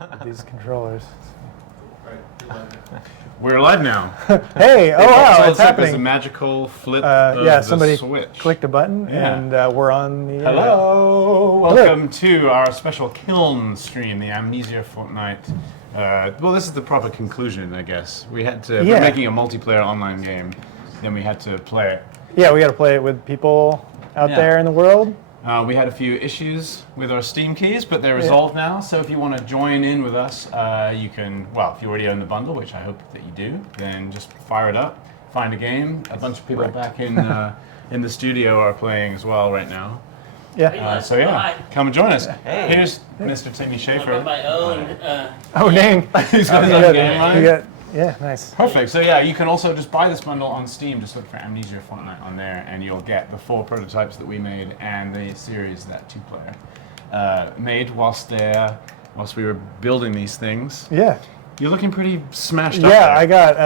with these controllers. We're live now. Hey, oh wow, it's There's a happening. magical flip of Yeah, the somebody switch. clicked a button and we're on the air. Hello, welcome to our special Kiln stream, the Amnesia Fortnight. Well, this is the proper conclusion, I guess. We had to, we're making a multiplayer online game, then we had to play it. Yeah, we got to play it with people out there in the world. We had a few issues with our Steam keys, but they're resolved now. So if you want to join in with us, you can, well, if you already own the bundle, which I hope that you do, then just fire it up, find a game. A bunch of people back in the studio are playing as well right now. Yeah. So yeah, come and join us. Hey. Here's Mr. Timmy Schaefer. I've got my own. Oh, dang. He's got his own game line. Yeah, nice. Perfect. So yeah, you can also just buy this bundle on Steam. Just look for Amnesia Fortnight on there, and you'll get the 4 prototypes that we made and the series that 2-player made whilst we were building these things. Yeah. You're looking pretty smashed up. Yeah, there. I got.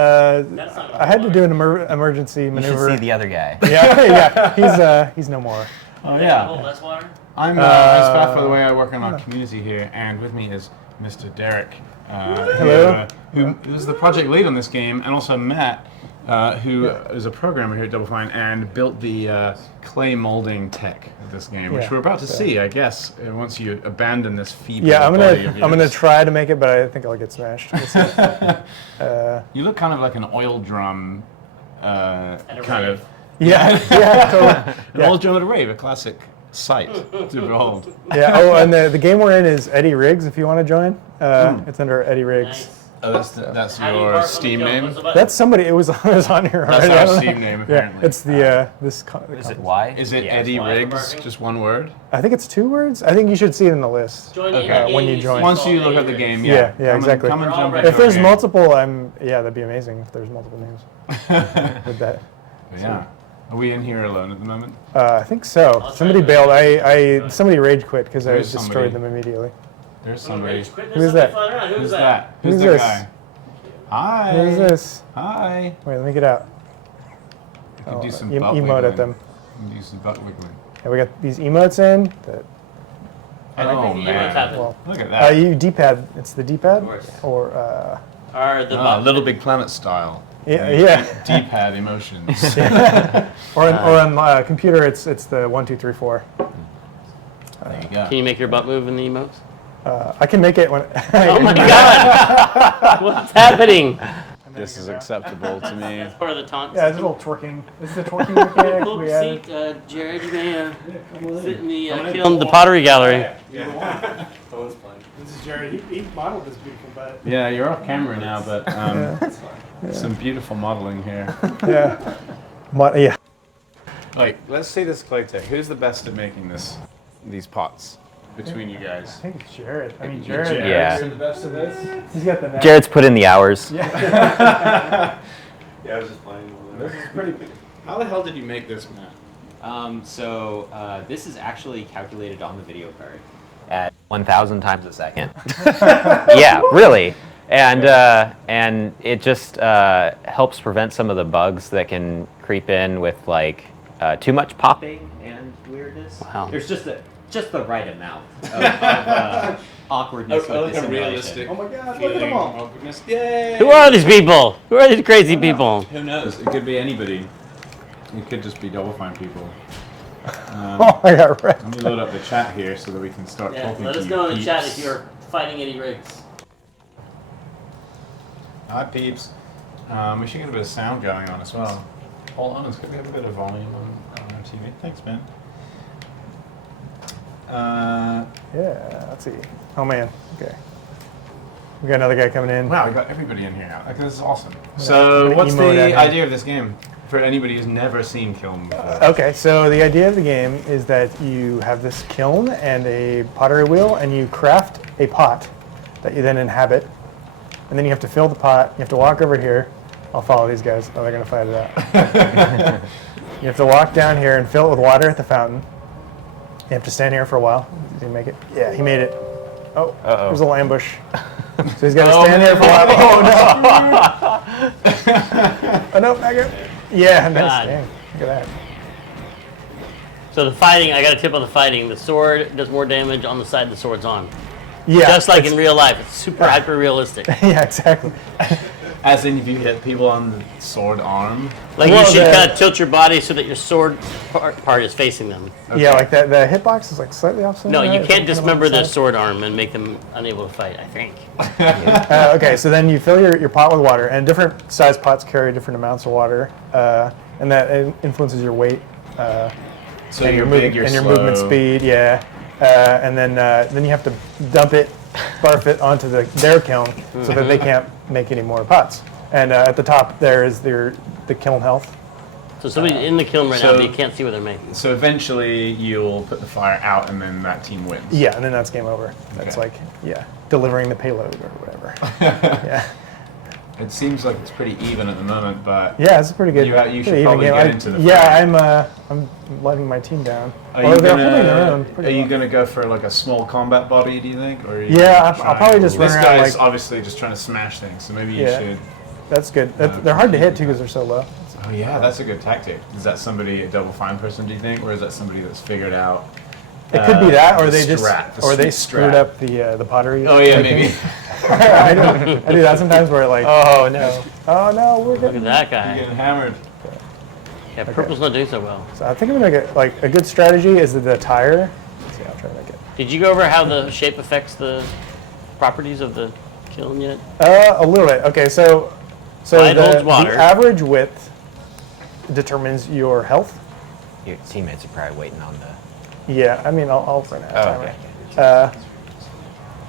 I had to do an emergency maneuver. You should see the other guy. Yeah. He's no more. Oh yeah. Less water. I'm Spaff, by the way. I work on our community here, and with me is Mr. Derek. Hello. Who's the project lead on this game, and also Matt, who is a programmer here at Double Fine and built the clay molding tech of this game, which we're about to see, I guess, once you abandon this feeble body of yours. I'm gonna try to make it, but I think I'll get smashed. You look kind of like an oil drum, kind of. Yeah, totally. An oil drum at a rave, a classic sight to behold. Yeah. Oh, and the game we're in is Eddie Riggs. If you want to join, it's under Eddie Riggs. Nice. Oh, that's your Steam name? That's somebody. It was on here already. That's our Steam name, apparently. Yeah, it's the Is it Y? Is it Eddie Riggs? Just one word? I think it's 2 words. I think you should see it in the list. Join when you join. Once you look at the game, Yeah, come exactly. Come and jump If into there's our game. multiple, that'd be amazing. If there's multiple names with that. Yeah. Are we in here alone at the moment? I think so. Somebody bailed. Somebody rage quit because I There's destroyed somebody. them immediately. There's somebody. Who's that? Who's that? Who's Who's that this? guy? Hi. Who's this? Hi. Wait, let me get out. You can do some butt Emote wiggling. at them. You can do some butt wiggling. Yeah, we got these emotes in. That, Oh man. well, Look at that. you D-pad. It's the D-pad, Of course. or Are the Little Big Planet style. yeah. D-pad emotions. Or on computer, it's the 1, 2, 3, 4. There you go. Can you make your butt move in the emotes? I can make it when. Oh my god! What's happening? This is acceptable to me. That's part of the taunt. Yeah, it's a little twerking. This is the twerking mechanic Cool we have. seat, Jared. You may sit in the Kiln, the pottery gallery. This is Jared. He modeled this beautiful butt. Yeah, you're off camera now, but some beautiful modeling here. Yeah. Yeah. Like, let's see this clay tech. Who's the best at making these pots between you I guys? think it's Jared. I mean, Jared. Jared. Yeah. You're the best of this. He's got the knack. Jared's put in the hours. Yeah, I was just playing. This is pretty. How the hell did you make this, Matt? This is actually calculated on the video card at 1,000 times a second. Yeah, really. And it just helps prevent some of the bugs that can creep in with like too much popping and weirdness. Wow. There's just the right amount of awkwardness with this realistic. Oh my God! Look at them all. Yay! Who are these people? Who are these crazy people? Who knows? It could be anybody. It could just be Double Fine people. Oh, I got right. Let me load up the chat here so that we can start Yeah, talking let to us you know in the peeps. chat if you're fighting any rigs. Hi, peeps. We should get a bit of sound going on as well. Hold on, could we have a bit of volume on our TV? Thanks, man. Yeah. Let's see. Oh man. Okay. We got another guy coming in. Wow, we got everybody in here now. Like, this is awesome. I'm So, gonna what's emote at the him. idea of this game for anybody who's never seen Kiln before? Okay, so the idea of the game is that you have this kiln and a pottery wheel, and you craft a pot that you then inhabit, and then you have to fill the pot. You have to walk over here. I'll follow these guys. Oh, they're gonna fight it out. You have to walk down here and fill it with water at the fountain. You have to stand here for a while. Did he make it? Yeah, he made it. Oh, there's a little ambush. So he's got to stand here for a while. Oh no! Oh no, back up. Yeah, nice. God. Dang. Look at that. So the fighting, I got a tip on the fighting. The sword does more damage on the side the sword's on. Yeah, Just like it's- in real life, it's super hyper realistic. Yeah, exactly. As in, if you hit people on the sword arm. Like Well, you should the- kind of tilt your body so that your sword part is facing them. Yeah, like that. The hitbox is like slightly off center. No, right? you It's can't like kind of dismember on the their side. sword arm and make them unable to fight, I think. Okay, so then you fill your pot with water, and different size pots carry different amounts of water, and that influences your weight So and you're your, big, you're and your slow. movement speed. Yeah, and then you have to dump it, barf it onto their kiln so that they can't make any more pots. And at the top there is the kiln health. So somebody's in the kiln right now, so- but you can't see what they're making. So eventually you'll put the fire out, and then that team wins. Yeah, and then that's game over. That's Okay. like delivering the payload or whatever. Yeah. It seems like it's pretty even at the moment, but Yeah, it's a pretty good. You pretty should even probably game. get into the Yeah, fray. I'm letting my team down. Are Although you they're holding their own. gonna pretty are you well. gonna go for like a small combat body? Do you think? Or are you Yeah, gonna I'll probably just this run around, guy's like- obviously just trying to smash things, so maybe you Yeah. should. That's good. They're hard to hit too because they're so low. Oh yeah, that's a good tactic. Is that somebody a double fine person? Do you think, or is that somebody that's figured out? It could be that, or the they just, strat, the or they sweet screwed strat. up the pottery. Oh yeah, making. maybe. I do that sometimes where like, Oh no. oh no, we're Look at getting. that You're guy. getting hammered. Yeah, purple's not doing so well. So I think I'm gonna get like a good strategy is the tire. Let's see, I'll try to make it. Did you go over how the shape affects the properties of the kiln yet? A little bit. Okay, so Wide holds water. the average width determines your health. Your teammates are probably waiting on the. Yeah, I mean I'll run out of Oh, timer. okay.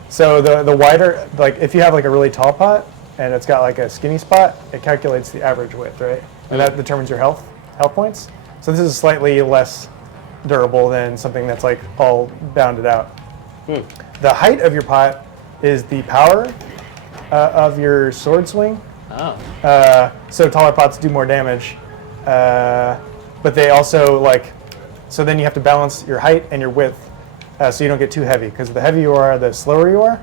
So the wider, like if you have like a really tall pot and it's got like a skinny spot, it calculates the average width, right? And that determines your health points. So this is slightly less durable than something that's like all bounded out. The height of your pot is the power of your sword swing. Oh. So taller pots do more damage, but they also like. So then you have to balance your height and your width, so you don't get too heavy. Because the heavier you are, the slower you are.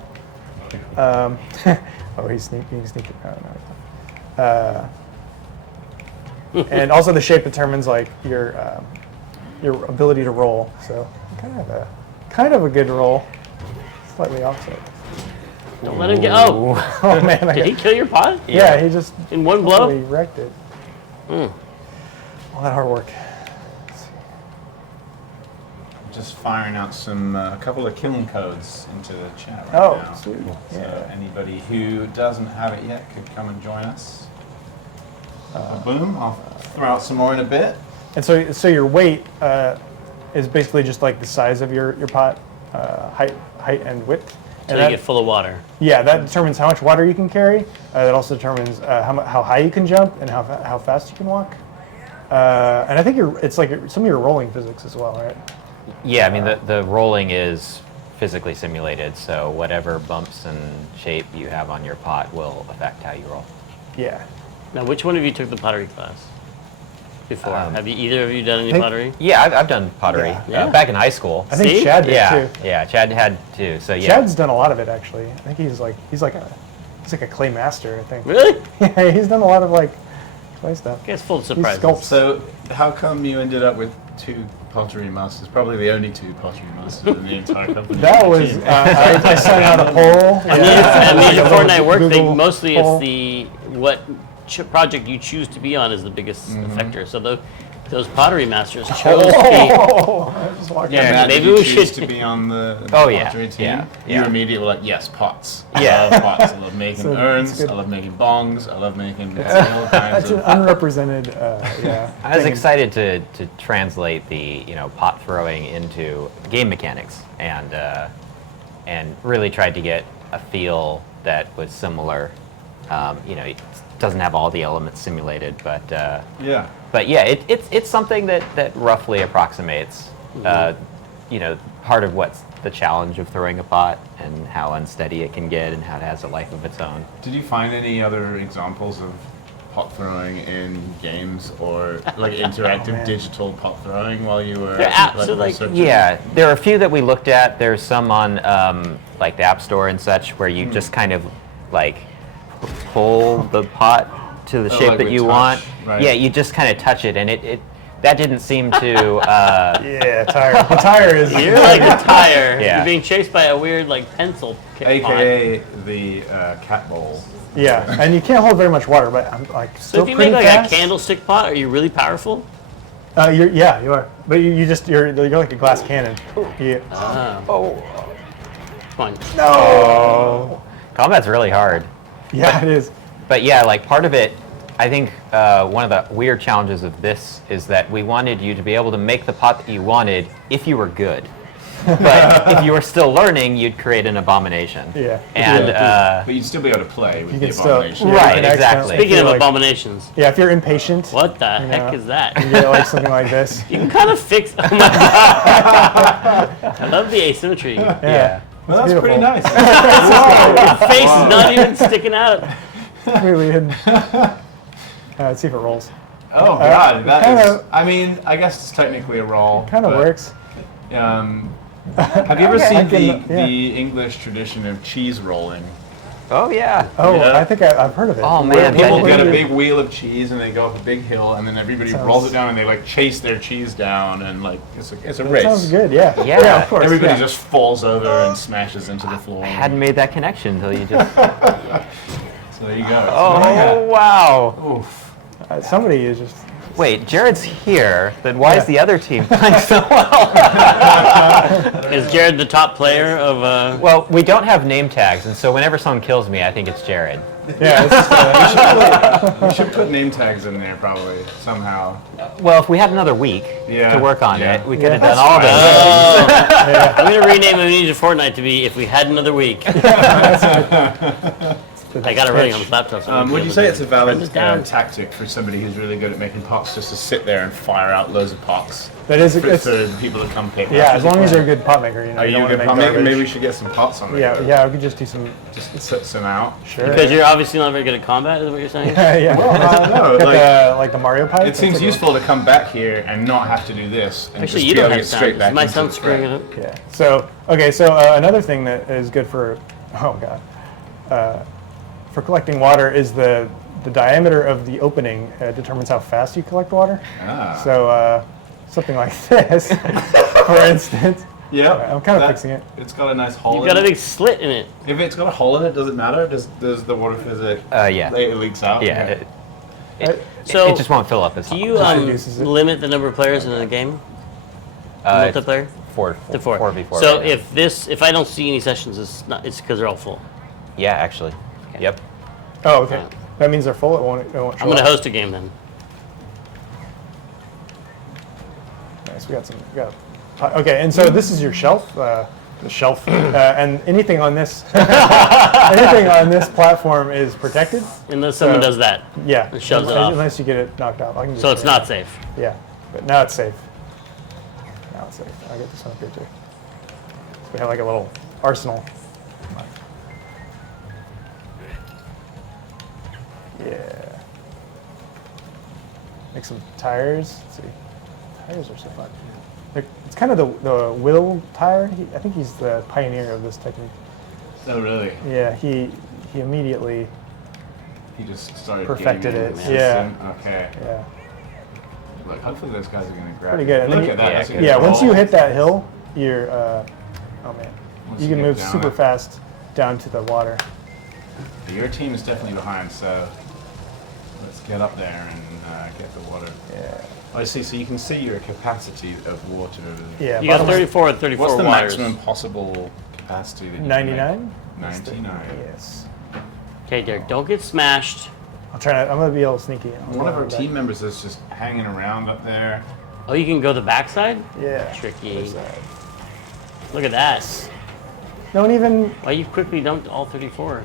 Oh, he's sneaking. And also the shape determines like your ability to roll. So kind of a good roll, slightly offset. Don't let him get. Oh. Oh man, Did he kill your pot? yeah, he just In one totally blow? wrecked it. All that hard work. Just firing out some a couple of kiln codes into the chat right Oh, now. sweet. So Yeah. anybody who doesn't have it yet could come and join us. Boom! I'll throw out some more in a bit. And so your weight is basically just like the size of your pot, height and width. So And you that, get full of water. yeah, that determines how much water you can carry. That also determines how high you can jump and how fast you can walk. And I think it's like some of your rolling physics as well, right? Yeah, I mean the rolling is physically simulated, so whatever bumps and shape you have on your pot will affect how you roll. Yeah. Now, which one of you took the pottery class before? Have either of you done any think- pottery? Yeah, I've done pottery Yeah. back in high school. I think See? Chad did Yeah, too. yeah, Chad had too. So yeah, Chad's done a lot of it actually. I think he's like a clay master. I think. Really? Yeah, he's done a lot of like clay stuff. Gets full of He surprises. sculpts. So how come you ended up with 2 pottery masters? Probably the only 2 pottery masters in the entire company. That was I sent out a poll. Amnesia Fortnight work Google thing, mostly poll. it's the what project you choose to be on is the biggest effector. So those pottery masters chose the Oh, I just walked Yeah, in. Matt, maybe did you we choose should- to be on the Oh, yeah, pottery team? yeah, You yeah. immediately were like, yes, pots. I Yeah. love pots. I love making So, urns. it's good. I love making bongs. I love making all That's kinds an of. unrepresented, yeah. I was thing. excited to translate the pot throwing into game mechanics and really tried to get a feel that was similar. It doesn't have all the elements simulated, but Yeah. it's something that roughly approximates part of what's the challenge of throwing a pot and how unsteady it can get and how it has a life of its own. Did you find any other examples of pot throwing in games or like interactive man. digital pot throwing while you were There are apps that, like- researching? Yeah, there are a few that we looked at. There's some on like the App Store and such where you just kind of like pull the pot to the Oh, shape like that with you touch, want. right. Yeah, you just kind of touch it, and it that didn't seem to. Yeah, tire. The tire is. You're like a tire. Yeah. You're being chased by a weird like pencil. AKA the cat bowl. Yeah, and you can't hold very much water, but I'm like So still if you pretty make like fast. a candlestick pot, are you really powerful? Yeah, you are. But you're like a glass cannon. Yeah. Oh. Come on. No. Combat's really hard. Yeah, it is. But yeah, like part of it, I think one of the weird challenges of this is that we wanted you to be able to make the pot that you wanted if you were good. But if you were still learning, you'd create an abomination. Yeah. And But you'd still be able to play with You the can still. abomination. Yeah, Right, you can accidentally- exactly. Speaking of like- abominations, Yeah, if you're impatient. what the You heck know. is that? You get like something like this. You can kind of fix. Oh my god! I love the asymmetry. Your Yeah. Well, that's beautiful. pretty nice. face is not even sticking out. Really hidden. Let's see if it rolls. Oh god, that is. kinda- I mean, I guess it's technically a roll. Kind of but, works. Have you ever Okay. seen Yeah. the English tradition of cheese rolling? oh yeah. Oh, Yeah. I think I've heard of it. Oh, Where man, people that get a did- big wheel of cheese and they go up a big hill and then everybody Sounds- rolls it down and they like chase their cheese down and like it's a That race. sounds good. Yeah. Yeah. of course. Everybody yeah. just falls over and smashes into the floor. I hadn't made that connection until you just. So there you go. Oh wow. Oof. Somebody is just. Wait, Jared's here. Then why Yeah. is the other team playing so well? Is Jared the top player of? Well, we don't have name tags, and so whenever someone kills me, I think it's Jared. Yeah. It's just, We should put name tags in there probably somehow. Well, if we had another week Yeah, to work on yeah. it, we could have Yeah. done all this. Oh. I'm gonna rename Amnesia Fortnight to be "If We Had Another Week." I got it running on the laptop. So Would you say it's a valid this down. tactic for somebody who's really good at making pots just to sit there and fire out loads of pots that is. for It's, the people that come pick? yeah, as long as you're a good pot maker, you know. Are you you don't a good want pot to maker? make Maybe we garbage. should get some pots on the Yeah, go. yeah. We could just do some. Just set some out. Sure. Because you're obviously not very good at combat, is what you're saying? yeah. Well, I don't know. Got like the Mario pipe. It seems useful to come back here and not have to do this. And Actually, just you be don't able to have get straight sound. back Is my into sound the screwing fray. it up? Yeah. So okay. So another thing that is good for. Oh god. For collecting water is the diameter of the opening determines how fast you collect water. Ah. So something like this, for instance. Yeah. I'm kind of fixing it. It's got a nice hole You've in got a it. big slit in it. If it's got a hole in it, does it matter? Does the water physics Yeah. it leaks out? Yeah. Okay. So, it just won't fill up as Do hot. you reduces it. limit the number of players in the game? It's Multiplayer? 4v4. So right now. if I don't see any sessions, it's because they're all full. Yeah, actually. Yep. Oh, okay. That means they're full. It won't show I'm gonna up. host a game then. Nice. We got some. Okay, and so this is your shelf. The shelf, and anything on this, anything on this platform is protected. Unless someone So- does that. Yeah. It shoves it off. Unless you get it knocked off. I can So just- it's not safe. Yeah, but now it's safe. Now it's safe. I'll get this one up here too. So we have like a little arsenal. Yeah. Make some tires. Let's see. Tires are so fun. It's kind of the Will tire. I think he's the pioneer of this technique. Oh, really? Yeah, he immediately. He just started Perfected gaming it, the yeah. system. Okay. Yeah. Look, hopefully those guys are going to grab Pretty it. good. And Look then at that. That's a good Yeah, once you roll. hit that hill, you're. Oh man. Once You you can get move down super it. fast down to the water. Your team is definitely behind, so let's get up there and get the water. Yeah. I see. So you can see your capacity of water. Yeah. You got bottom 34 and 34 What's the waters. maximum possible capacity that you can 99? make? 99. Yes. Okay, Derek, don't get smashed. I'm gonna be a little sneaky. One of our team members is just hanging around up there. Oh, you can go the backside? Yeah. Tricky. There's that. Look at that. No one even. Why you quickly dumped all 34?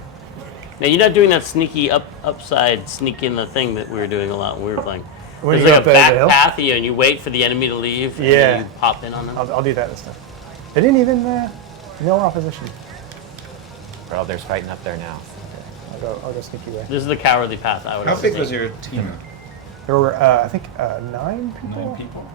Now you're not doing that sneaky upside sneak in the thing that we were doing a lot when we were playing. When There's you like a go up back the hill? path and you wait for the enemy to leave and Yeah. then you pop in on them. I'll do that this time. They didn't even. No opposition. Well, there's fighting up there now. I'll go sneaky way. This is the cowardly path I would How big take. was your team? There were I think 9 people. 9 people.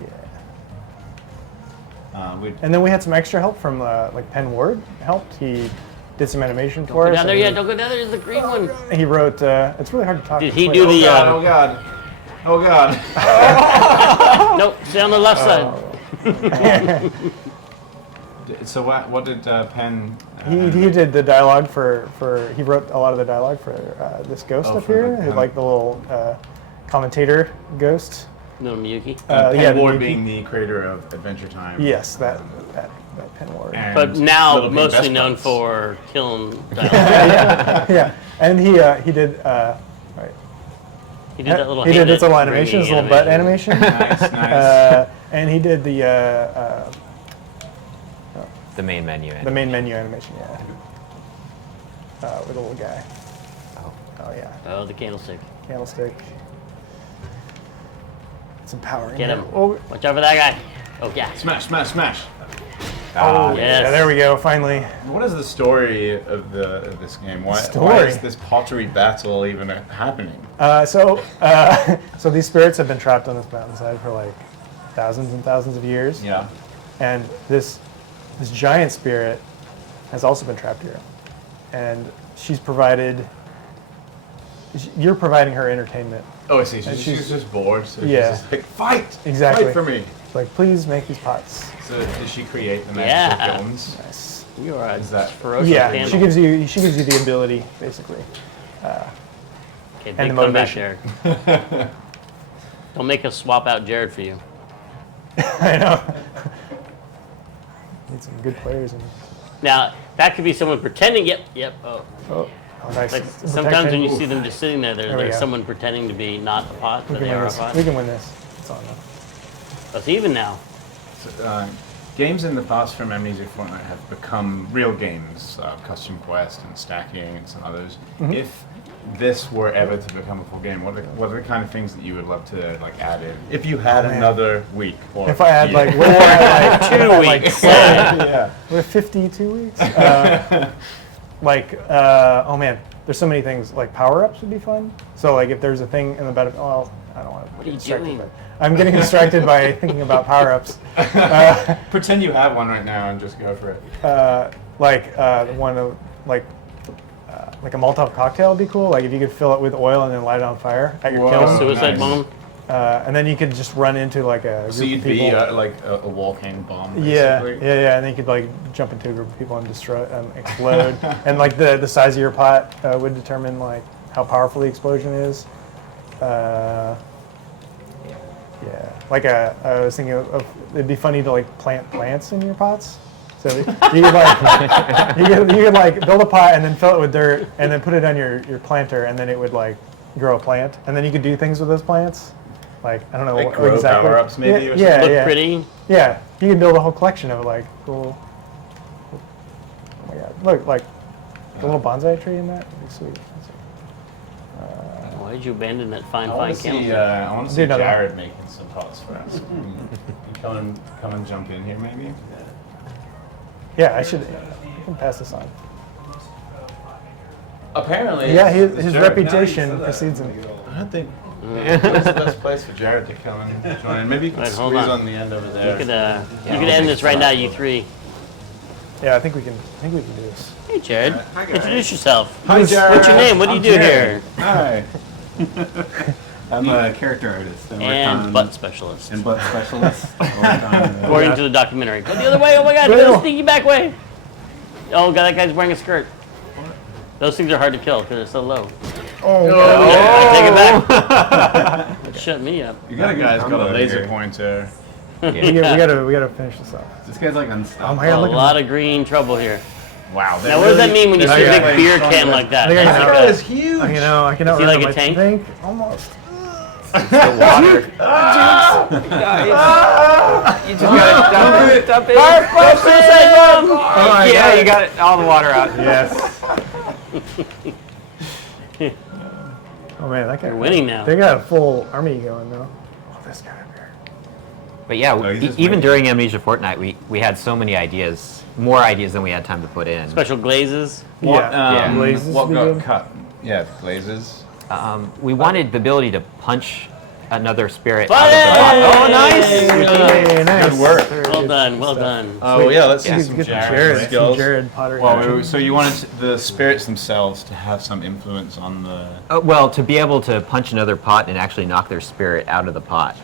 Yeah. We'd And then we had some extra help from like Penn Ward helped. He did some animation for Go us. down there, and yeah, don't go down there, there's the green one. He wrote. It's really hard to talk. Did he explain. do the oh god! Oh god! Nope, stay on the left side. So what did Penn? He did the dialogue for he wrote a lot of the dialogue for this ghost up for here, the- who's like the little commentator ghost. No, Miyuki. Penn yeah, Ward the- being the creator of Adventure Time. Yes, that Penn Ward. And But now Little Big mostly Best known Buds. for Kiln. Dialogue. Yeah, and he did right. He did that little. He did this little hand-bringing animation, this little butt animation. Nice. And he did the The main menu. main menu animation, yeah. With the little guy. Oh. Oh yeah, Oh, the candlestick. candlestick. It's empowering. Get him. Oh, Watch out for that guy. Oh, yeah. Smash, smash, smash. oh yes. yeah, there we go. Finally. What is the story of this game? Why Story? is this pottery battle even happening? So these spirits have been trapped on this mountainside for like thousands and thousands of years. Yeah. And this giant spirit has also been trapped here. And you're providing her entertainment. Oh, I see. And She's just bored. So Yeah. she's just like, fight! Exactly. Fight for me. She's like, please make these pots. So does she create the magical Yeah. kilns? Nice. You are a Is that- ferocious Yeah, candle. she gives you the ability, basically. Okay, and big the comeback, motivation. Jared. Don't make us swap out Jared for you. I know. Need some good players in this. Now, that could be someone pretending. Yep. Oh. Oh, nice. Like Some sometimes when you protection. see them just sitting there, There we there's go. someone pretending to be not a pot, We but can they win are a this. pot. We can win this. It's on now. Oh, it's even now. So, games in the past from Amnesia Fortnight have become real games, Custom Quest and Stacking and some others. Mm-hmm. If this were ever to become a full game, what are the kind of things that you would love to like add in? If you had man. another week, or If I had year. like, what if I had like 2 like weeks. yeah. we're 52 weeks. Oh man, there's so many things. Like power-ups would be fun. So like if there's a thing in the battle, oh, I don't want to. What are you distracted, doing? but I'm getting distracted by thinking about power-ups. Pretend you have one right now and just go for it. The one of like a Molotov cocktail would be cool. Like if you could fill it with oil and then light it on fire at your Whoa. kiln. Suicide nice. bomb. And then you could just run into like a group So you'd of people. be like a walking bomb. Yeah, Basically. yeah, and then you could like jump into a group of people and destroy, explode, and like the size of your pot would determine like how powerful the explosion is. Yeah, like I was thinking of it'd be funny to like plant plants in your pots. So you could like you could like build a pot and then fill it with dirt and then put it on your planter and then it would like grow a plant and then you could do things with those plants. Like I don't know Like what grow exactly. power-ups maybe or Yeah, Look yeah. pretty. Yeah, you can build a whole collection of like cool. Oh my god! Look, like a little bonsai tree in that. That'd be sweet. Why did you abandon that fine I want to candle? see. I want to Do see another one. Jared making some pots for us. Come and jump in here, maybe. Yeah, I can pass this on. Apparently. Yeah, it's his Jared. reputation precedes him. I don't think. Where's the best place for Jared to come and join in? Maybe you can Wait, hold squeeze on. on the end over You there. could end this right now, you three. Yeah, I think we can do this. Hey, Jared. Hi, guys. Introduce yourself. Hi, Jared. What's your name? What do you I'm do Jared. here? Hi. I'm a character artist. I work And on- butt specialist. and butt specialist. I work on, According to the documentary. Go the other way. Oh my God! Go the sneaky back way. Oh God, that guy's wearing a skirt. Those things are hard to kill because they're so low. Oh, I take it back. Shut me up. you That got a guy's got a laser here. pointer. we gotta finish this off. This guy's like Oh unstoppable. my A god, look lot at of green trouble here. Wow. Now, what does that mean when you see a big beer can like that? I think I That's can like out- a- is huge. I cannot Is he run like him, a I tank? think almost. The water. You just gotta dump it. Suicide bomb! Yeah, you got it, all the water out. Yes. Oh man, that guy. You're winning now. They got a full army going though. Oh, this guy up here. But yeah, he's just even waiting. during Amnesia Fortnight, we had so many ideas, more ideas than we had time to put in. Special glazes. Yeah. Glazes What would be got good. cut? Yeah, glazes. We wanted the ability to punch another spirit Fire! out of the pot. Oh, nice! Hey, nice. Good work. Well, Well done. Well done. Oh yeah, let's You see could some get Jared some skills. Jared pottery. Well, action. so you wanted the spirits themselves to have some influence on the. Well, to be able to punch another pot and actually knock their spirit out of the pot.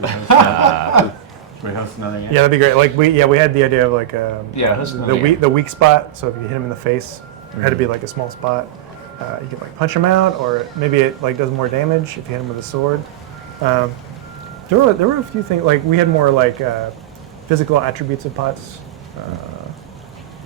Should we host another game? Yeah, that'd be great. Like we had the idea of like the weak spot. So if you hit him in the face, it had to be like a small spot. You could like punch him out, or maybe it like does more damage if you hit him with a sword. There were a few things like we had more like physical attributes of pots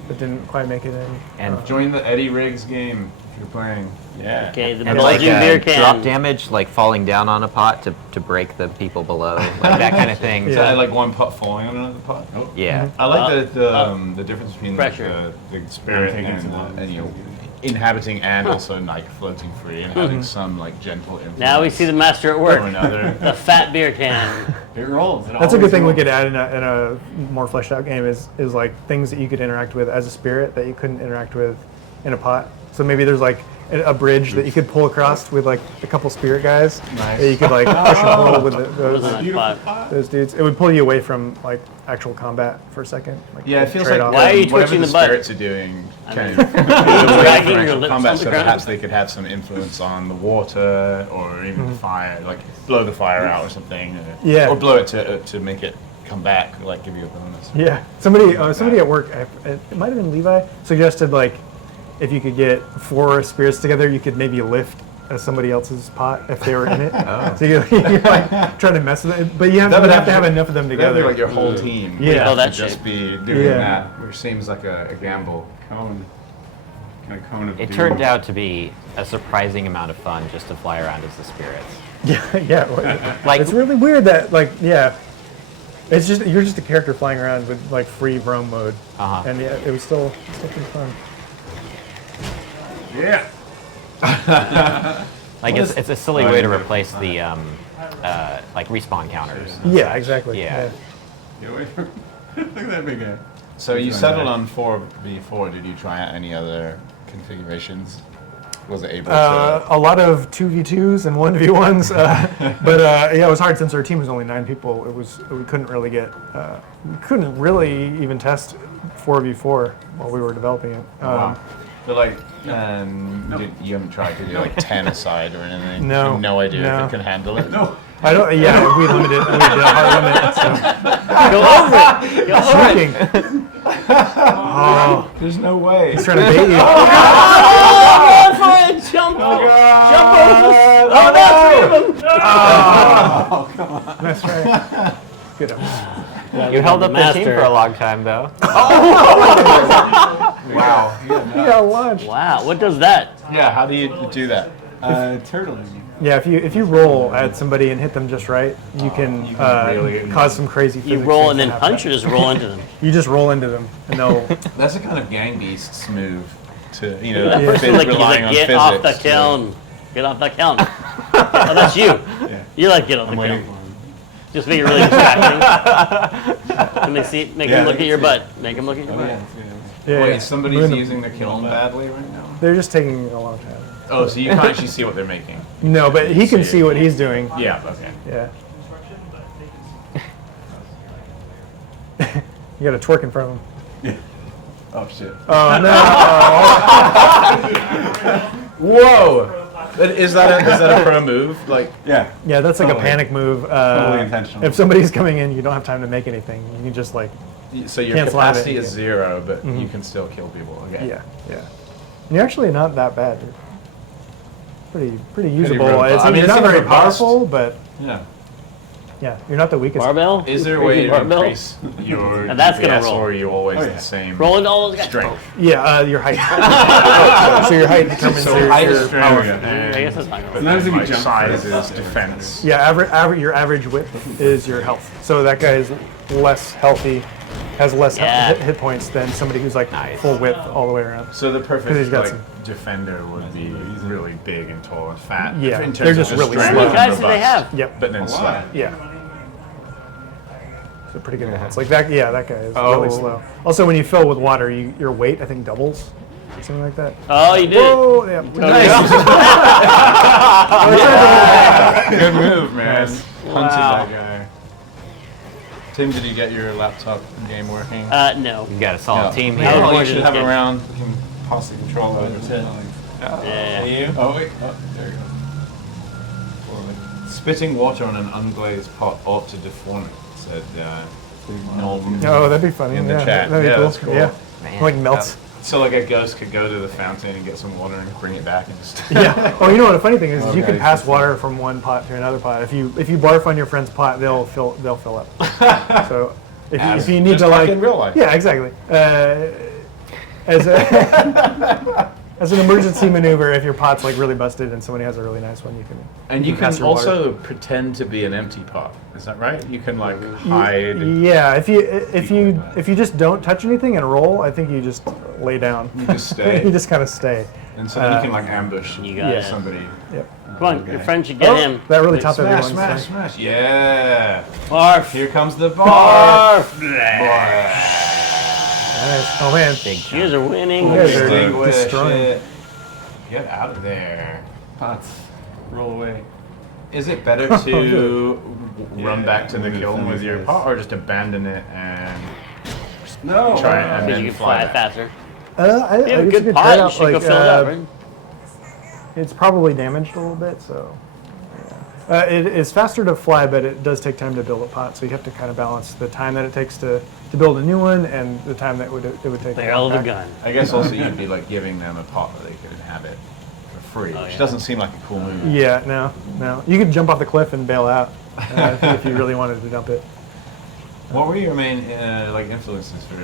that didn't quite make it in. And Join the Eddie Riggs game if you're playing. Yeah. Okay, the and Belgian like beer can. drop damage, like falling down on a pot to break the people below, like that kind of thing. Is Yeah. that like one pot falling on another pot? Oh. Yeah. I like the difference between like, Pressure. the spirit I'm taking and, some and you know, inhabiting and also like floating free and having some like gentle influence. Now we see the master at or work. another. The fat beer can. It rolls. It That's a good always thing we rolls. could add in a more fleshed out game is like things that you could interact with as a spirit that you couldn't interact with in a pot. So maybe there's like a bridge that you could pull across with like a couple spirit guys Nice. that you could like push and pull with Those are those, nice five. those dudes. It would pull you away from like actual combat for a second. Like, Yeah, it feels trade like off. Why are you whatever twitching the the butt? spirits are doing can Dragging your lips combat, on the so ground. perhaps they could have some influence on the water or even the fire, like blow the fire out or something. Yeah. Or blow it to make it come back, like give you a bonus. Yeah, somebody at work, it might have been Levi, suggested like if you could get 4 spirits together, you could maybe lift somebody else's pot if they were in it. So you're like trying to mess with it, but you have That would to have enough of them That'd together. be like your whole team. Yeah. Oh, that Would just shit. be doing Yeah. that, which seems like a gamble. Cone. Kind of cone of It doom. turned out to be a surprising amount of fun just to fly around as the spirits. Yeah. Like It's really weird that it's just you're just a character flying around with like free roam mode, Uh-huh. and yeah, it was still pretty fun. Yeah. like it's a silly way to replace the like respawn counters. Yeah, exactly. Yeah. Get away from Look at that big guy. So you Doing settled that. on 4v4. Did you try out any other configurations? Was it able A lot of 2v2s and 1v1s, but yeah, it was hard since our team was only 9 people. We couldn't really we couldn't really even test 4v4 while we were developing it. Wow. But like, you haven't tried to do like 10 aside or anything? No, You have no idea no. if it can handle it? No. I don't. Yeah, we limited. We did a hard limit. So. Go over it. Go over it. Shocking. Oh, There's no way. he's trying to bait you. Oh, go for it. Jump over. Jump over. Oh, no, 3 of them. That's right. Good. You held up the team Master. for a long time though. Wow. You got lunch. Wow, what does that? Yeah, how do you do that? Turtling. Yeah, if you roll at somebody and hit them just right, you can really- cause some crazy. You physics roll things and to then happen. punch or just roll into them? You just roll into them, and they'll. That's a kind of gang beasts move to, That Yeah. person like, he's relying like, on get physics. off the kiln. Get off the kiln. Oh, that's you. Yeah. You're like, get off the I'm waiting kiln. for him. Just make it really distracting. And make Yeah, him look they at your can butt. Make him look at your Oh, butt. yeah. Yeah, Wait, somebody's Ruin them. using the kiln badly right now? They're just taking a long time. Oh, so you can't actually see what they're making? No, but he can See see it. what he's doing. Yeah, okay. Yeah. You got to twerk in front of him. Oh shit. Oh no! Whoa! Is that a pro move? Like, Yeah. Yeah, that's like a Totally. panic move. Totally intentional. If somebody's coming in, you don't have time to make anything. You can just like, so your Cancel out capacity it. is 0, but you can still kill people. Okay. yeah. And you're actually not that bad. You're pretty usable. robust. I mean, it you're not seems very robust. powerful, but Yeah. yeah, you're not the weakest. Barbell? Is there a way to Barbell? increase your And that's gonna DPS, roll. or are you always Oh, yeah. the same Roll into all those guys. strength? Yeah, your height. So your height determines So your, height your is power. I guess that's fine. Sometimes if you Like jump size first, is defense. Yeah, your average width is your health. So that guy is less healthy, has less Yeah. hit points than somebody who's like Nice. full width all the way around. So the 'Cause perfect he's got like some- defender would be really big and tall and fat. Yeah, in terms they're of just really strength slow. How and many guys do they robust, have? Yep. But then slow. Yeah. So pretty good hits. Like that. Yeah, that guy is Oh. really slow. Also, when you fill with water, your weight I think doubles, something like that. Oh, you did. Oh, yeah. Good move, man. Hunted Wow. that guy. Tim, did you get your laptop game working? No. We've got a solid team I here. was you bored should of have this a game. round. You can pass the control over to Yeah. you. Oh wait, oh there you go. Spitting water on an unglazed pot ought to deform it, said Norm Oh, that'd be funny. in the yeah, chat. That'd be Yeah, cool. that's cool. Yeah. Man. Like melts. So like a ghost could go to the fountain and get some water and bring it back and just. Yeah. Oh, you know what? The funny thing is, you Okay, can pass so- water from one pot to another pot. If you barf on your friend's pot, they'll fill up. So if you need Just to like like in real life. Yeah, exactly. As a as an emergency maneuver, if your pot's like really busted and somebody has a really nice one, you can. And you pass can your water. also pretend to be an empty pot. Is that right? You can like hide. Yeah, if you just don't touch anything and roll, I think you just lay down. You just stay. You just kind of stay. And so then you can like ambush You got it. somebody. Yep. Come on, your friend should get him. That really Like, topped smash, everyone's smash, thing. smash. Yeah. Barf. Here comes the bar. Nice. Oh man. Big You chunk. guys are winning. You guys are Extinguish destroying. it. Get out of there. Pots, roll away. Is it better Oh, to run Yeah, back to the I'm gonna kiln with finish your this. pot, or just abandon it and No. try it and Because then you can fly fly back? faster. I You have a guess you good could pot. try You out, should go like, fill it up, right? It's probably damaged a little bit, so. Yeah. It is faster to fly, but it does take time to build a pot, so you have to kind of balance the time that it takes to build a new one and the time that it would take. to Barrel of a unpack. gun. I guess also you'd be like giving them a pot that they could inhabit for free, which yeah. doesn't seem like a cool move. Yeah, no. You could jump off the cliff and bail out if you really wanted to dump it. What were your main like influences for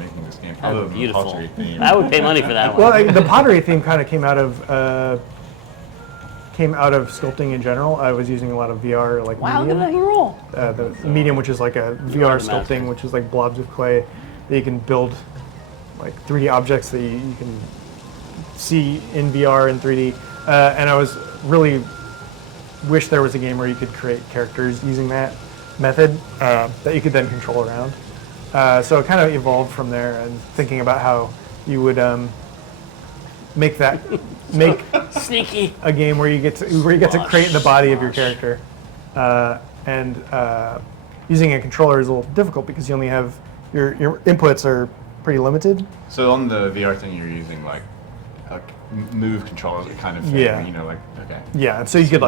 making this game? That Other was than the beautiful. pottery theme. I would pay money for that Well, one. the pottery theme kind of came out of sculpting in general. I was using a lot of VR like Wow, look at that medium, roll. the medium, which is like a VR the master. sculpting, which is like blobs of clay that you can build like 3D objects that you can see in VR and 3D. And I was really wish there was a game where you could create characters using that method that you could then control around. So it kind of evolved from there, and thinking about how you would make Sneaky. a game where you get to create the body of your character, and using a controller is a little difficult because you only have your inputs are pretty limited. So on the VR thing, you're using like move controllers kind of thing. Yeah. You know, like okay. Yeah, and so you could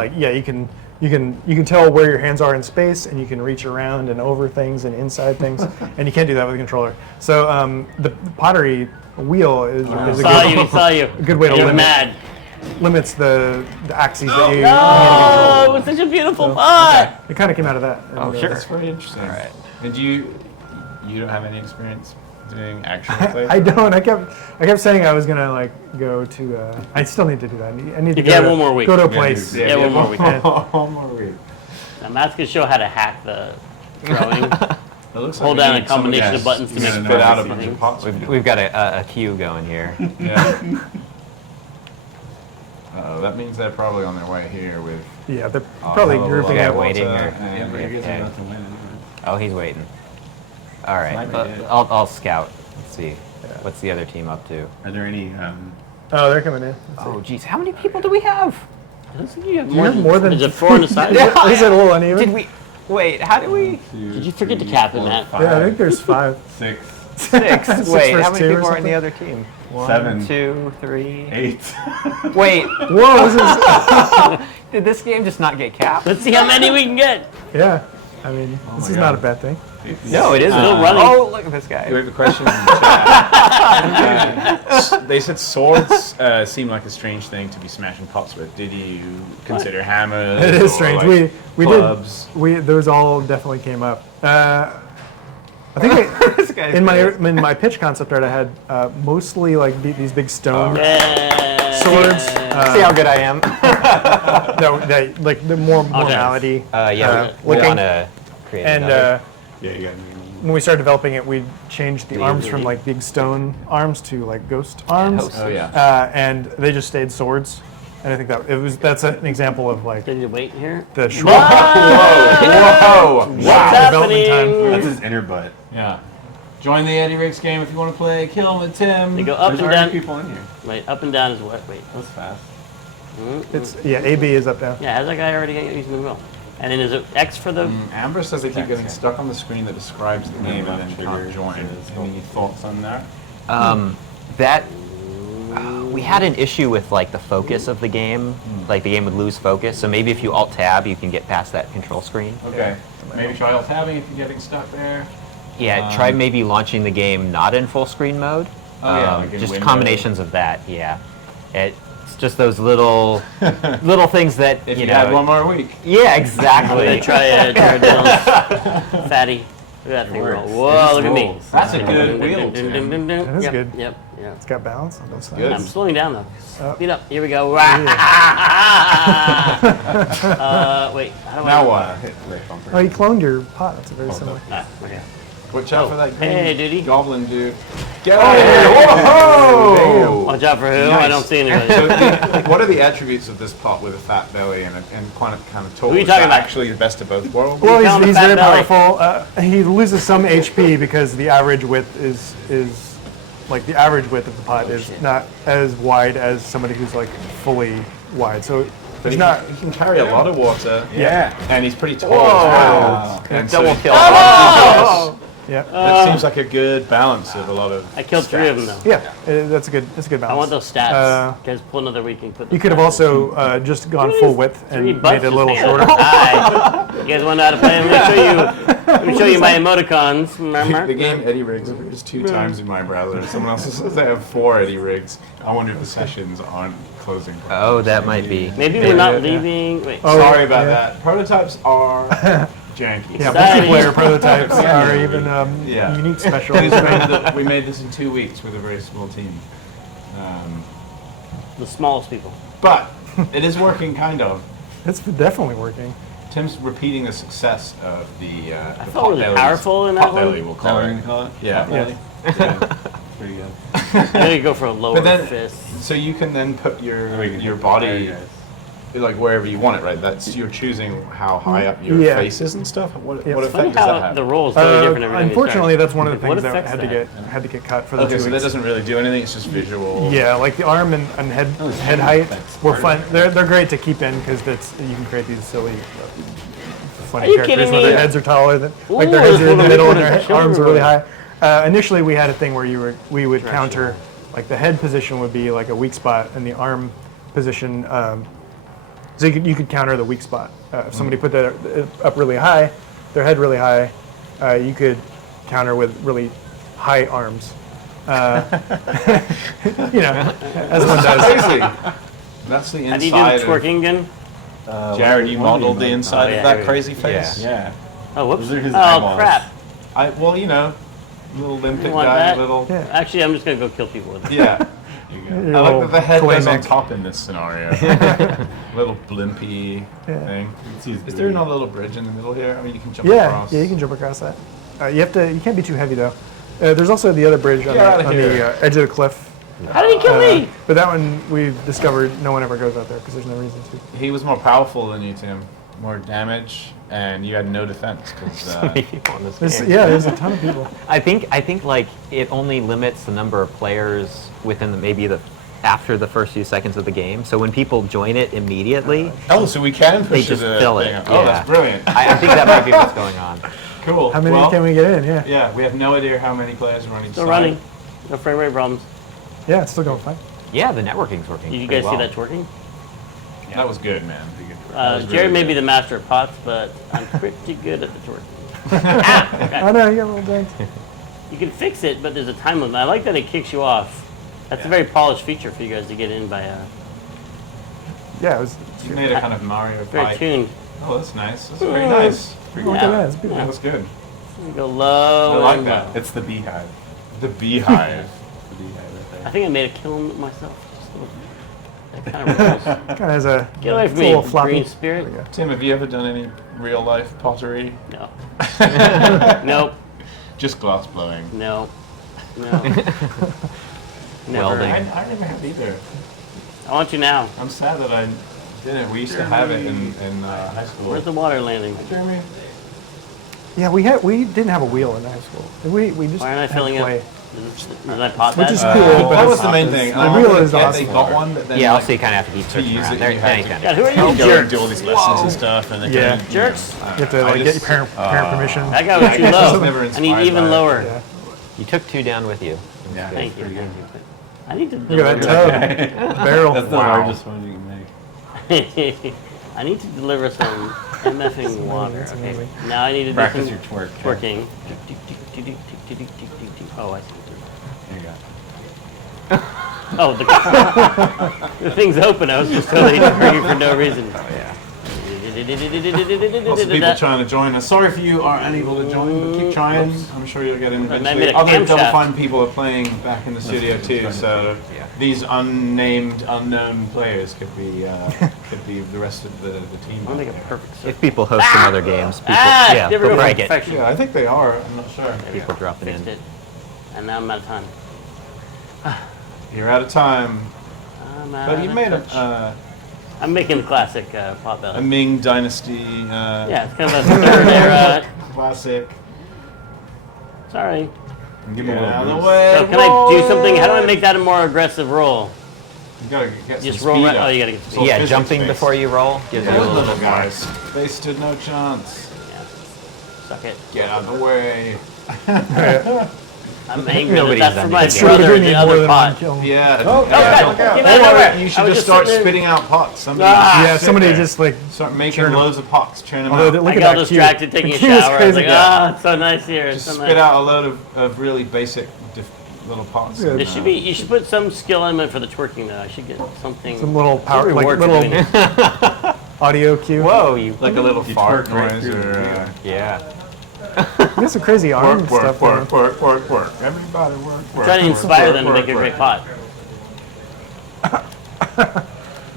you can tell where your hands are in space, and you can reach around and over things and inside things, and you can't do that with a controller. So the pottery wheel is a Saw you. good way to You're limit mad. limits the axes that you. No, it was such a beautiful pot. It kind of came out of that. Oh, And, sure. That's very interesting. All right. And you don't have any experience doing action play? I don't. I kept saying I was gonna like go to. I still need to do that. I need to Yeah, go, one more week. go to a Yeah, place. dude. Yeah, one more week. One more week. Now Matt's gonna show how to hack the throwing. It looks Hold like we down a need somebody combination to of buttons to make Yeah, spit out a things. bunch of pots. We've got a queue going here. Yeah. That means they're probably on their way here with. Yeah, they're probably hello, grouping yeah, up. waiting or- Yeah, but you guys Okay. are about to win anyway. Oh, he's waiting. All right, Sniper did. I'll scout. Let's see. What's the other team up to? Are there any? Oh, they're coming in. Oh, geez, how many people do we have? I don't think you have you have more than- Is it 4 on the side? Is it a little uneven? Did we? Wait, how did we? Did you forget to cap it, Matt? Yeah, I think there's 5. 6, 6. Six Wait, how versus many 2 or people are in the something? other team? 1, 7, 2, 3. 8. Wait, Whoa, this is. did this game just not get capped? Let's see how many we can get. Yeah, I mean, this my is not a God. bad thing. No, it isn't. Still running. Oh, look at this We guy. have a question in the chat. They said swords seem like a strange thing to be smashing pots with. Did you consider hammers? It or, is strange. like, We clubs? those all definitely came up. I think This guy's in great. my pitch concept art, I had mostly like these big stone Yeah. swords. See how good I am. No, like the more normality. Yeah, we looking. want to create And another. Yeah, you got me. when we started developing it, we changed the arms from like big stone arms to like ghost arms. Ghost. Oh yeah. And they just stayed swords. And I think that's an example of like Can you wait here? the short Whoa! What's development time. happening? That's his inner butt. Yeah. Join the Eddie Riggs game if you want to play Kiln with Tim. They go up There's and already down. people in here. Wait, up and down is what? Wait. That's fast. It's A B is up down. Yeah, how's that guy already using the wheel? And then is it X for the? Amber says they keep getting stuck on the screen that describes the game and then can't join. Any thoughts on that? That we had an issue with like the focus of the game. Like the game would lose focus. So maybe if you Alt Tab, you can get past that control screen. Okay. Maybe try alt-tabbing if you're getting stuck there. Yeah, try maybe launching the game not in full screen mode. Oh, yeah, like in just window. Combinations of that. Yeah, it's just those little things that If you know. had one more week. Yeah, I'm exactly. gonna try Jared Dillon's fatty. Look at that thing roll. Whoa, look at me. That's a good wheel, Tim. That is Yep, good. Yep. Yeah. It's got balance on both sides. Good. I'm slowing down though. Speed up. Here we go. Wait, how do I? Now what? Hit right bumper. Oh, you cloned your pot. That's a very similar. Ah, okay. Watch out for that green Hey, duty. goblin dude. Get out of here! Whoa! Watch out for who? I Nice. don't see anybody. So what are the attributes of this pot with a fat belly and kind of tall? Who are you Is talking that about? actually the best of both worlds? Well, Count the he's fat very belly. powerful. He loses some HP because the average width is like the average width of the pot is not as wide as somebody who's like fully wide. So But it's not. he can carry a lot of water. Yeah. And he's pretty tall as well. And so Double kill. Yeah. that seems like a good balance of a lot of I killed 3 of them though. Yeah. That's a good balance. I want those stats. Guys, pull another week and put. You could have also just gone full width and Three made bucks it a little just shorter. Hi. You guys want to know how to play? Let me show you my emoticons. Remember? the game Eddie Rigs appears 2 times in my browser. Someone else says they have 4 Eddie Rigs. I wonder if the sessions aren't closing. Oh, that might be. Maybe we're not leaving. Wait. Oh, Sorry about yeah. that. Prototypes are janky. Yeah, Exciting. multiplayer prototypes are even Yeah. unique special. We made this in 2 weeks with a very small team. The smallest people. But it is working, kind of. It's definitely working. Tim's repeating the success of the I the felt really Potbellies. powerful in that Potbelly, one. we'll call it. Yeah. Yeah. Yeah. Pretty good. I'm gonna go for a lower But then, fist. so you can then put your There body you guys. like wherever you want it, right? That's you're choosing how high up your Yeah. face is and stuff. What Yeah. effect Funny does that how have? the roll is totally different every time you Unfortunately, start. that's one of the What things that affects had to get cut for the Okay, 2 so that weeks. doesn't really do anything. It's just visual. Yeah, like the arm and head height were fun. They're great to keep in because you can create these silly, funny Are you characters kidding where me? their heads are taller than like Ooh, their heads are in the it's middle and one of their the arms are really high. children. Initially, we had a thing where we would counter, like the head position would be like a weak spot, and the arm position. So you could counter the weak spot. If somebody put that up really high, their head really high, you could counter with really high arms. As one does. Crazy. That's the How do you do inside. the twerking again? Jared, you modeled the inside yeah, of that yeah. crazy face. Yeah. Oh, whoops. Those are his Oh, eyeballs. crap. Well, little limpet You want guy, that? little. Yeah. Actually, I'm just gonna go kill people with it. Yeah. Your I like little that the head clay goes on mech. top in this scenario. Little blimpy thing. Is there not a little bridge in the middle here? I mean, you can jump Yeah, across. yeah, you can jump across that. You can't be too heavy though. There's also the other bridge on Get outta the here. edge of the cliff. How did he kill me? But that one we've discovered no one ever goes out there because there's no reason to. He was more powerful than you, Tim. More damage, and you had no defense. 'Cause, Many people in this There's, game. yeah, there's a ton of people. I think like it only limits the number of players within after the first few seconds of the game. So when people join it immediately, oh, so we can they push just the fill thing it. up. Oh, yeah. that's brilliant. I think that might be what's going on. Cool. How many well, can we get in? Yeah. Yeah, we have no idea how many players are on each Still side. running. No frame rate problems. Yeah, it's still going fine. Yeah, the networking's working. Did you pretty guys see well. that twerking? That was good, man. That was Jared really may be good. the master of pots, but I'm pretty good at the twerking. Oh no, you got a little dent. You can fix it, but there's a time limit. I like that it kicks you off. That's a very polished feature for you guys to get in by Yeah, it was. You made a kind of Mario very fight. tuned. Oh, that's nice. That's very nice. Pretty Look good. at that, it's beautiful. That was good. You go low I like and that. low. It's the beehive. The beehive. The beehive right I think I made a kiln myself. Just a little. That kind of rolls. Kind of has a. Get away from it's a me, little floppy. green spirit. There we go. Tim, have you ever done any real life pottery? No. Nope. Just glass blowing. No. No. Never. Welding. I never have either. I want you now. I'm sad that I didn't. We used to have it in high school. Where's the water landing? Jeremy? Yeah, we didn't have a wheel in high school. We just Why aren't I had filling up? clay. Is that pot Which that? is cool, That was but the main thing. The wheel is They awesome. got one, but then Yeah, like, also you kind of have to keep searching use around. it, There, you there have you to- go. God, who are You you go and jerks? do all these lessons and stuff, and they Yeah. Jerks? You have to like get your parent permission. That guy was too I was low. never I need inspired even by it. lower. Yeah. You took 2 down with you. Yeah, Thank you. pretty Thank good. you. I need to Look at deliver. that tub. Barrel. That's the largest one you can make. I need to deliver some MFing water. That's Okay. amazing. Now I need to do Practice some your twerk. twerking. Oh, I see. There you go. Oh, the thing's open. I was just totally twerking for no reason. Oh yeah. Lots of people trying to join us. Sorry if you are unable to join, but keep trying. I'm sure you'll get in I eventually. made a Other Double camshaft. Fine people are playing back in the studio too, so these unnamed, unknown players could be the rest of the team. I'll out make a there. perfect circle. If people host some other games, people, yeah, There we they'll go. probably get Perfection. Yeah, I think they are. I'm not sure. people dropping Fixed in. it. And now I'm out of time. You're out of time, I'm out but you of made touch. I'm making the classic pot a belly. Ming Dynasty Yeah, it's kind of a third era. classic. Sorry. Give Get me a out of little the way. So can I do something? How do I make that a more aggressive roll? You gotta get Just some roll speed right. up. Oh, you gotta get the So speed. Yeah, physics jumping based. before you roll gives you a Those little little bit more. guys, they stood no chance. Yeah. Suck it. Get out of the way. I'm angry. Nobody's That's done for my anything. Sure, brother we in the need more other than pot. one kill. Yeah. God, yeah. came out of nowhere. Or you I should was just start sitting there. spitting out pots. Somebody Yeah, just sit somebody there. just like. Start making churn 'em. loads of pots, churn them Although out. look I at got that distracted cue. taking a The cue is shower. I was crazy. like, it's so nice here. It's Just so spit nice. out a load of really basic little pots. Yeah. and, There should be. You should put some skill element for the twerking though. I should get something. Some little power, like reward for little doing it. audio cue. Whoa, you like a little fart twerk right noise through or the yeah. There's some crazy arm work, stuff. work, going work, work, work, work. Everybody work, work. Trying to work, inspire work, them to work, make a work. great pot.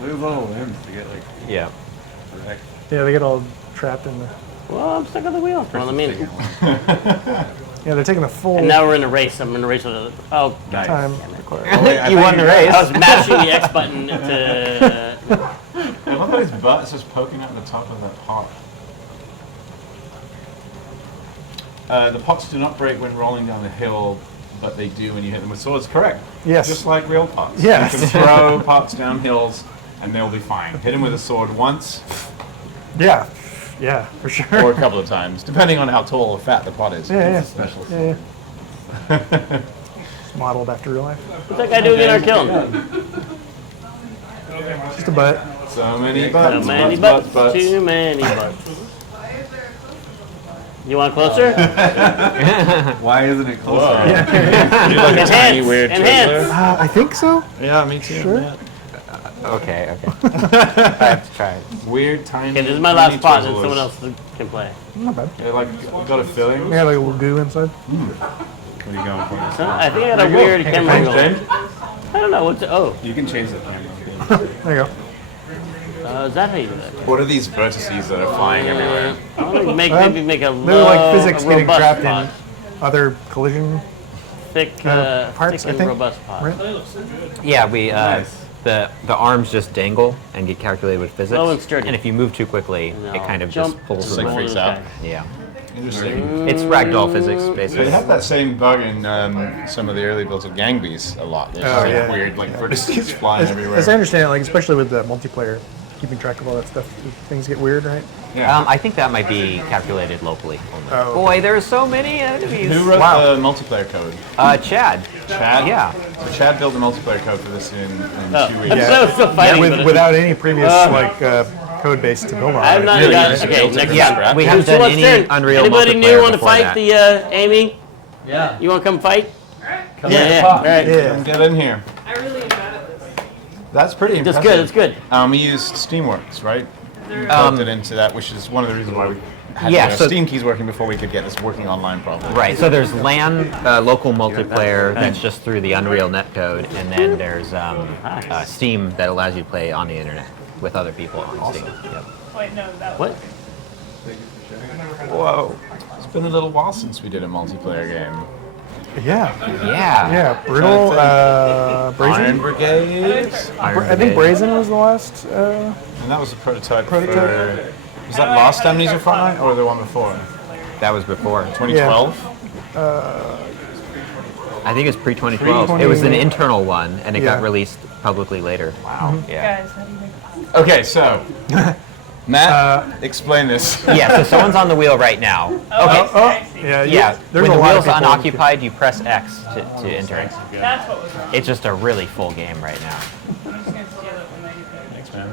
Lose little limbs to get like Yeah. wrecked. Yeah, they get all trapped in the. Well, I'm stuck on the wheel. Well, I mean, Yeah, they're taking the full and now we're in a race. I'm in a race with a. Oh, Nice. time. You won the race. I was mashing the X button to. I love how his butt's just poking out the top of that pot. The pots do not break when rolling down the hill, but they do when you hit them with swords. Correct. Yes. Just like real pots. Yes. You can throw pots down hills, and they'll be fine. Hit them with a sword once Yeah, yeah, for sure. or a couple of times, depending on how tall or fat the pot is. yeah, yeah. Special. Yeah, yeah. It's modeled after real life. What's that guy doing in our kiln? Just a butt. So many So butts, many butts, butts, butts, butts. too many butts. You want closer? Why isn't it closer? You're like a tiny weird Enhance. twizzler. I think so. Yeah, me too. Sure. Yeah. Okay, okay. I have to try it. Weird, tiny. Okay, this is my tiny last pot, and twizzlers. someone else can play. Not bad. They're like got a filling. Yeah, like a little goo inside. What are you going for? So I think I got a weird camera Thanks, angle. James. I don't know what's. Oh, You can change the camera. There you go. is that how you do that? What are these vertices that are flying everywhere? I want to maybe make a They're like physics a getting robust trapped pot. in other collision. Thick, parts, thick I and think, robust pot. right? Yeah, we Nice. the arms just dangle and get calculated with physics. Slow and sturdy. And if you move too quickly, No, it kind of jump. just pulls Just them like away. freaks out. Yeah. Interesting. It's ragdoll physics, They basically. have that same bug in some of the early builds of Gangbees a lot. There's Oh, like yeah. weird like vertices flying everywhere. As I understand it, like especially with the multiplayer, keeping track of all that stuff, things get weird, right? Yeah. I think that might be calculated locally only. Oh, Boy, there's so many enemies. Who wrote Wow. the multiplayer code? Chad. Chad? Yeah. So Chad built the multiplayer code for this in 2 weeks. I'm still fighting with it. Without any previous code base to build on. I'm not. Really? got, You just okay, built it next from time. scratch? We haven't So done what's any turn? Unreal Anybody multiplayer new want to before fight that. the Amy? Yeah. You want to come fight? Come Yeah. on, All pop. right. Yeah. Get in here. I really am bad at this. That's pretty That's impressive. good. That's good. We used Steamworks, right? Built it into that, which is one of the reasons why we had Yeah, to get so- our Steam keys working before we could get this working online properly. Right, so there's LAN local multiplayer that's just through the Unreal netcode, and then there's Steam that allows you to play on the internet with other people on Steam. Yep. Wait, no, that What? Whoa. It's been a little while since we did a multiplayer game. Yeah. Yeah. Yeah. Brutal. Iron Brazen. Brigade. I think Brazen was the last. And that was a prototype, Prototype. for... Was that last Amnesia Fortnight or the one before? That was before. 2012? I think it's pre-2012. It was an internal one, and it got Yeah. released publicly later. Wow. Yeah. Guys, how do you make a pot? Okay, so Matt, explain this. Yeah. So someone's on the wheel right now. Okay. Oh, yeah. Yeah. There's When a the lot of wheel's people- unoccupied, you press X to enter. That's what was wrong. It's just a really full game right now. I'm just gonna steal it when I get there. Thanks, man.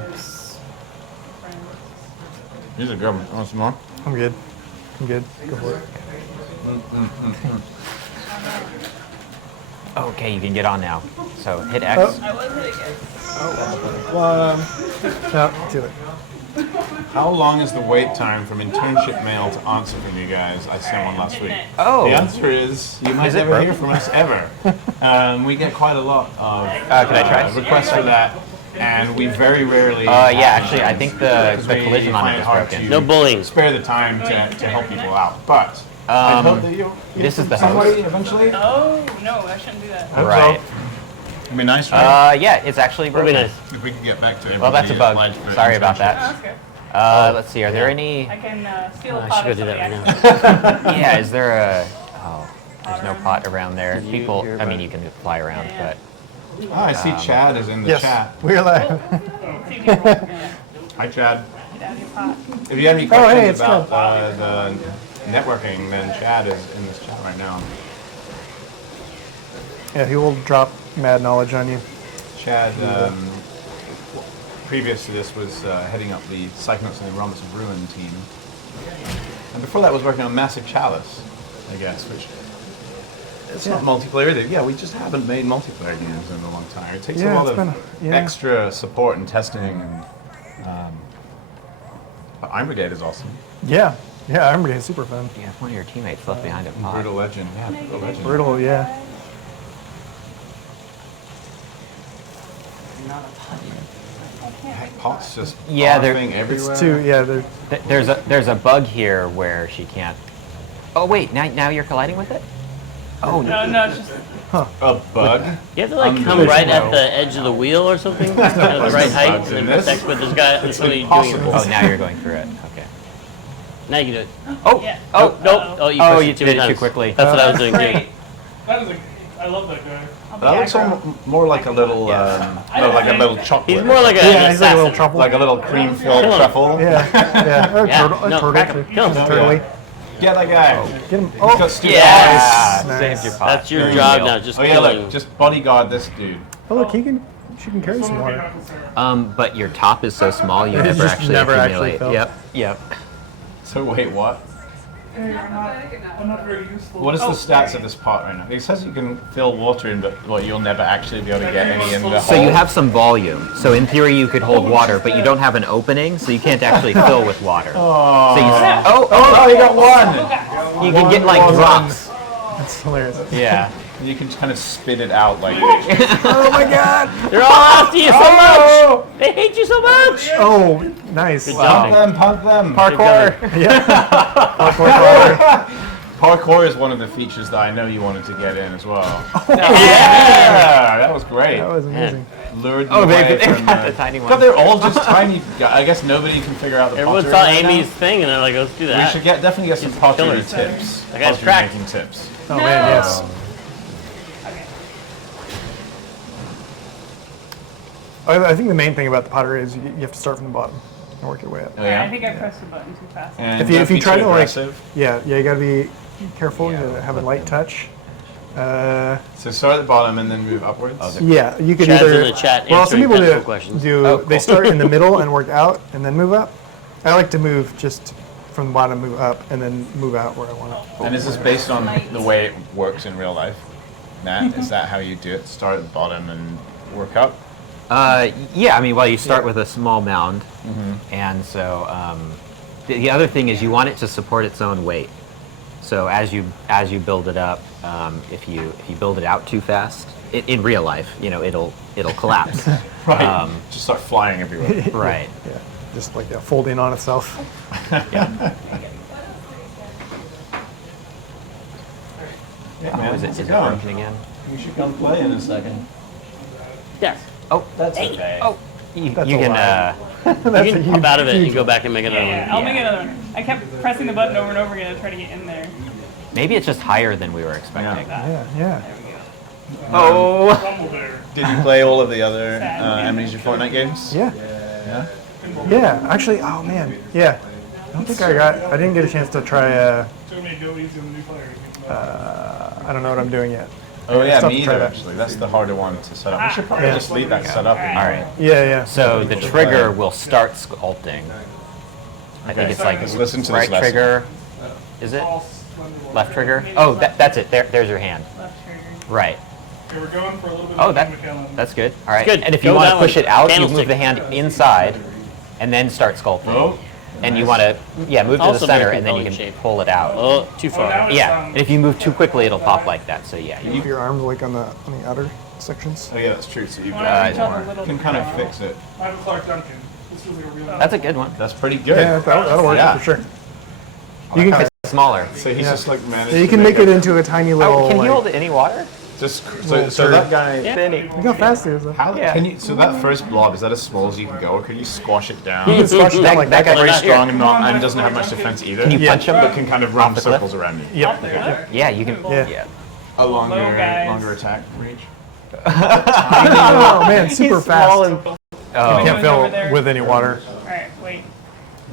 These are good. Want some more? I'm good. I'm good. Go for it. Okay, you can get on now. So hit X. Oh. I was hitting it. No, do it. How long is the wait time from internship mail to answer from you guys? I sent one last week. Oh. The answer is you might Is it never broken? hear from us ever. We get quite a lot of Can I try? requests for that, and we very rarely. Yeah, actually, I think the because we collision on find it is hard broken. to No bullying. Spare the time to help people out, but I hope that you. this is the somebody host. eventually. Oh, no, I shouldn't do that. Right. It'd be nice, right? Yeah, it's actually That'd be broken. nice. If we could get back to. Well, that's a everybody bug. applied for Sorry about internship. Oh, that. that's good. Let's see. Are there any? I can steal a I pot should of go do that somebody right now. Yeah. Is there a? Oh, there's no pot around there. People. I mean, you can fly around, but. Oh, I see Chad is in the Yes. chat. We're live. See if you can roll it. Hi, Chad. Get out of your pot. If you have any Oh, hey, questions it's about Chad. the networking, then Chad is in this chat right now. Yeah, he will drop mad knowledge on you. Chad, previous to this, was heading up the Psychonauts and the Realms of Ruin team. And before that was working on Massive Chalice, I guess, which it's not multiplayer either. Yeah, we just haven't made multiplayer games in a long time. It takes a Yeah, lot it's of been- yeah. extra support and testing. And but Iron Brigade is awesome. Yeah. Yeah, I'm really super fun. Yeah, if one of your teammates left behind a pot. Brutal Legend, yeah, Brutal Legend. Brutal, yeah. Pots just Yeah, they're- barfing everywhere. It's too, yeah, they're, There's a bug here where she can't. Oh wait, now you're colliding with it. Oh no. No, it's just A bug? You have to like come There's right no- at the edge of the wheel or something at the right height, bugs in and this. protect with this guy. It's Somebody doing impossible. it. Oh, now you're going through it. Okay. Now you can do it. Oh. yeah. Oh nope. Oh, you Oh, pushed you it too did many it too times. quickly. That's what I was doing too. Great. That is I love that guy. I'll be That looks aggro. more like a little, no, like a little chocolate. He's more like a yeah, he's like a little assassin. truffle. like a little cream-filled Kill him. truffle. Yeah, yeah. Or Yeah, turtle, no, turtle, crack him. Kill him. turtley. Get that guy. Get him. He's Oh, got stupid Yeah. eyes. nice. Saved your pot. That's your Very job real. now. Just Oh yeah, killing. look, just bodyguard this dude. Oh, look, she can carry some water. But your top is so small you It's never just actually never actually accumulate. filled. Yep. So wait, what? I'm not very useful. What is the stats of this pot right now? It says you can fill water in, but well, you'll never actually be able to get any in the So hole. you have some volume. So in theory you could hold water, but you don't have an opening, so you can't actually fill with water. So Oh, you got one! you can get like Well done. drops. That's hilarious. Yeah. You can just kind of spit it out like. Oh my god! They're all after you so much. They hate you so much. Oh, nice. Pump them! Parkour. Parkour is one of the features that I know you wanted to get in as well. Yeah, that was great. That was amazing. Lured Oh, them they away from got the tiny God, one. they're all just tiny. I guess nobody can figure out the Everyone pottery saw right now. Amy's thing and they're like, let's do We that. should definitely get some pottery killers. tips. That guy's Pottery cracked. making tips. Oh man, yes. I think the main thing about the pottery is you have to start from the bottom and work your way up. Oh, I think I pressed the button too fast. And If you don't be try too to like, aggressive. yeah, you gotta be careful. You gotta have a light touch. So start at the bottom and then move upwards. Yeah, you could Chad's either. in the chat well, some answering people technical questions. They start in the middle and work out and then move up. I like to move just from the bottom, move up, and then move out where I want to. And is this based on the way it works in real life? Matt, is that how you do it? Start at the bottom and work up? Yeah, I mean, well, you start with a small mound, and so the other thing is you want it to support its own weight. So as you build it up, if you build it out too fast, in real life, it'll collapse. Right. Just start flying everywhere. Right. Yeah, just like folding on itself. Yeah, Oh, man, is it how's is it going? broken again? You should come play in a second. Yes. Oh, That's okay. oh, you That's a can. lie. You can pop out of it and go back and make another Yeah, one. I'll make another one. I kept pressing the button over and over again to try to get in there. Maybe it's just higher than we were expecting. Yeah, yeah. There we go. Oh. Rumble Bear. Did you play all of the other Sad. Amnesia Fortnight games? Yeah. Yeah. Yeah. Actually, oh man. Yeah. I don't think I didn't get a chance to try. Told me to go easy on the new player. I don't know what I'm doing yet. Oh yeah, Still have me to try either that. actually. That's the harder one to set up. We should probably Yeah. just leave that set up. All right. Yeah. Yeah. So the trigger will start sculpting. I think it's like Let's listen to right this lesson. trigger. Is it left trigger? Oh, that's it. There's your hand. Left trigger. Right. Okay, we're going for a little bit Oh, of that McKellen. that's good. All right. Good. And if you Go want that to push way. it out, you Candlestick. move the hand inside, and then start sculpting. Oh. And you want to move to the Also center, very and then you can compelling shape. pull it out. Oh, too Oh, far. now it's, Yeah. And if you move too quickly, it'll pop like that. So yeah. Keep your arms like on the outer sections. Oh yeah, that's true. So you When I reach up a you little can bit kind of now, fix it. I have a Clark Duncan. This feels like a real. That's a good one. That's pretty good. Yeah, that'll work Yeah. for sure. You can Smaller. So he's just like managed. you to can make it into a tiny little. Oh, can you like, hold any water? Just little so turd. that guy. Look how fast it is. Though. How Yeah. can you? So that first blob is that as small as you can go, or can you squash it down? You can squash it down like that that. guy Very not here. strong and doesn't have much defense either. Can you punch him? But can kind of run the cliff? circles around you. Yep. Yeah, you can. Yeah. A longer guys. attack reach. Oh man, super fast. Oh, Can't Over fill there. with any water. Alright, wait.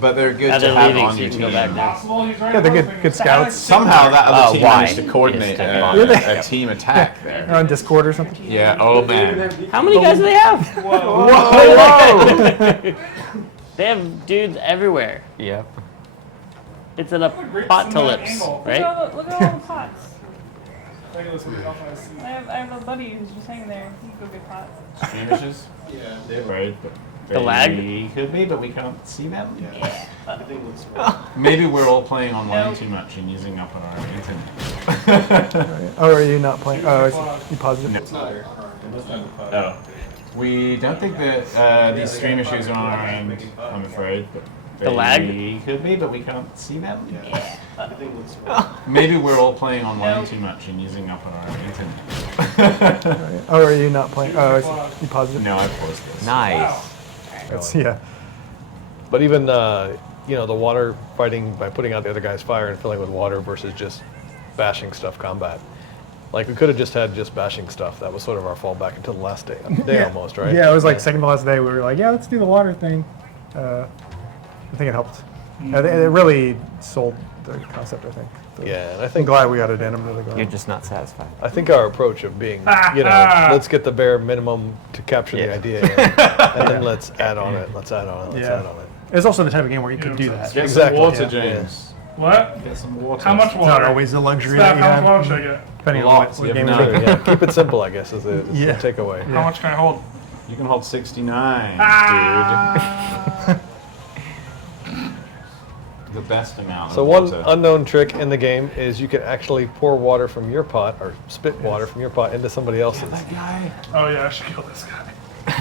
But they're good Now to they're have leaving, on so your you can go team. back now. Possible, he's right Yeah, they're above good- me. good scouts. Somehow that other team why managed to coordinate is a team attack there. Or on Discord or something. Yeah. Oh man. How many guys do they have? Whoa! They have dudes everywhere. Yep. It's in a pot to lips, right? Look at all the pots. I I have a buddy who's just hanging there. He can go get pots. Skirmishes? Yeah. They're right, but The lag? they could be, but we can't see them. Maybe we're all playing online Nope. too much and using up our internet. Oh, are you not playing? Oh, I see. You paused it. Oh. We don't think that these stream issues are on our end, I'm afraid. But The lag? they could be, but we can't see them. Maybe we're all playing online Nope. too much and using up our internet. Oh, are you not playing? Oh, I see. You paused it. No, I paused this. Nice. That's, yeah. But even the water fighting by putting out the other guy's fire and filling with water versus just bashing stuff combat. Like we could have just had just bashing stuff. That was sort of our fallback until the last day almost, right? Yeah, it was like second to last day. We were like, yeah, let's do the water thing. I think it helped. It really sold the concept, I think. So Yeah, and I I'm think glad we got it in. I'm really glad. You're just not satisfied. I think our approach of being, let's get the bare minimum to capture the Yeah. idea, and then let's add on it. Let's add on it. Let's Yeah. add on it. It's also the type of game where you could do that. Get Exactly, some water, yeah. James. What? Get some water. How much It's water? not always the luxury that Steph, you how much have, water should I get? depending on Lots. what You game have you're none. doing. Yeah, keep it simple, I guess, is the Yeah. takeaway. How much can I hold? You can hold 69, Ah. dude. The best amount So of one water. unknown trick in the game is you can actually pour water from your pot or spit water from your pot into somebody else's. Oh yeah, I should kill this guy.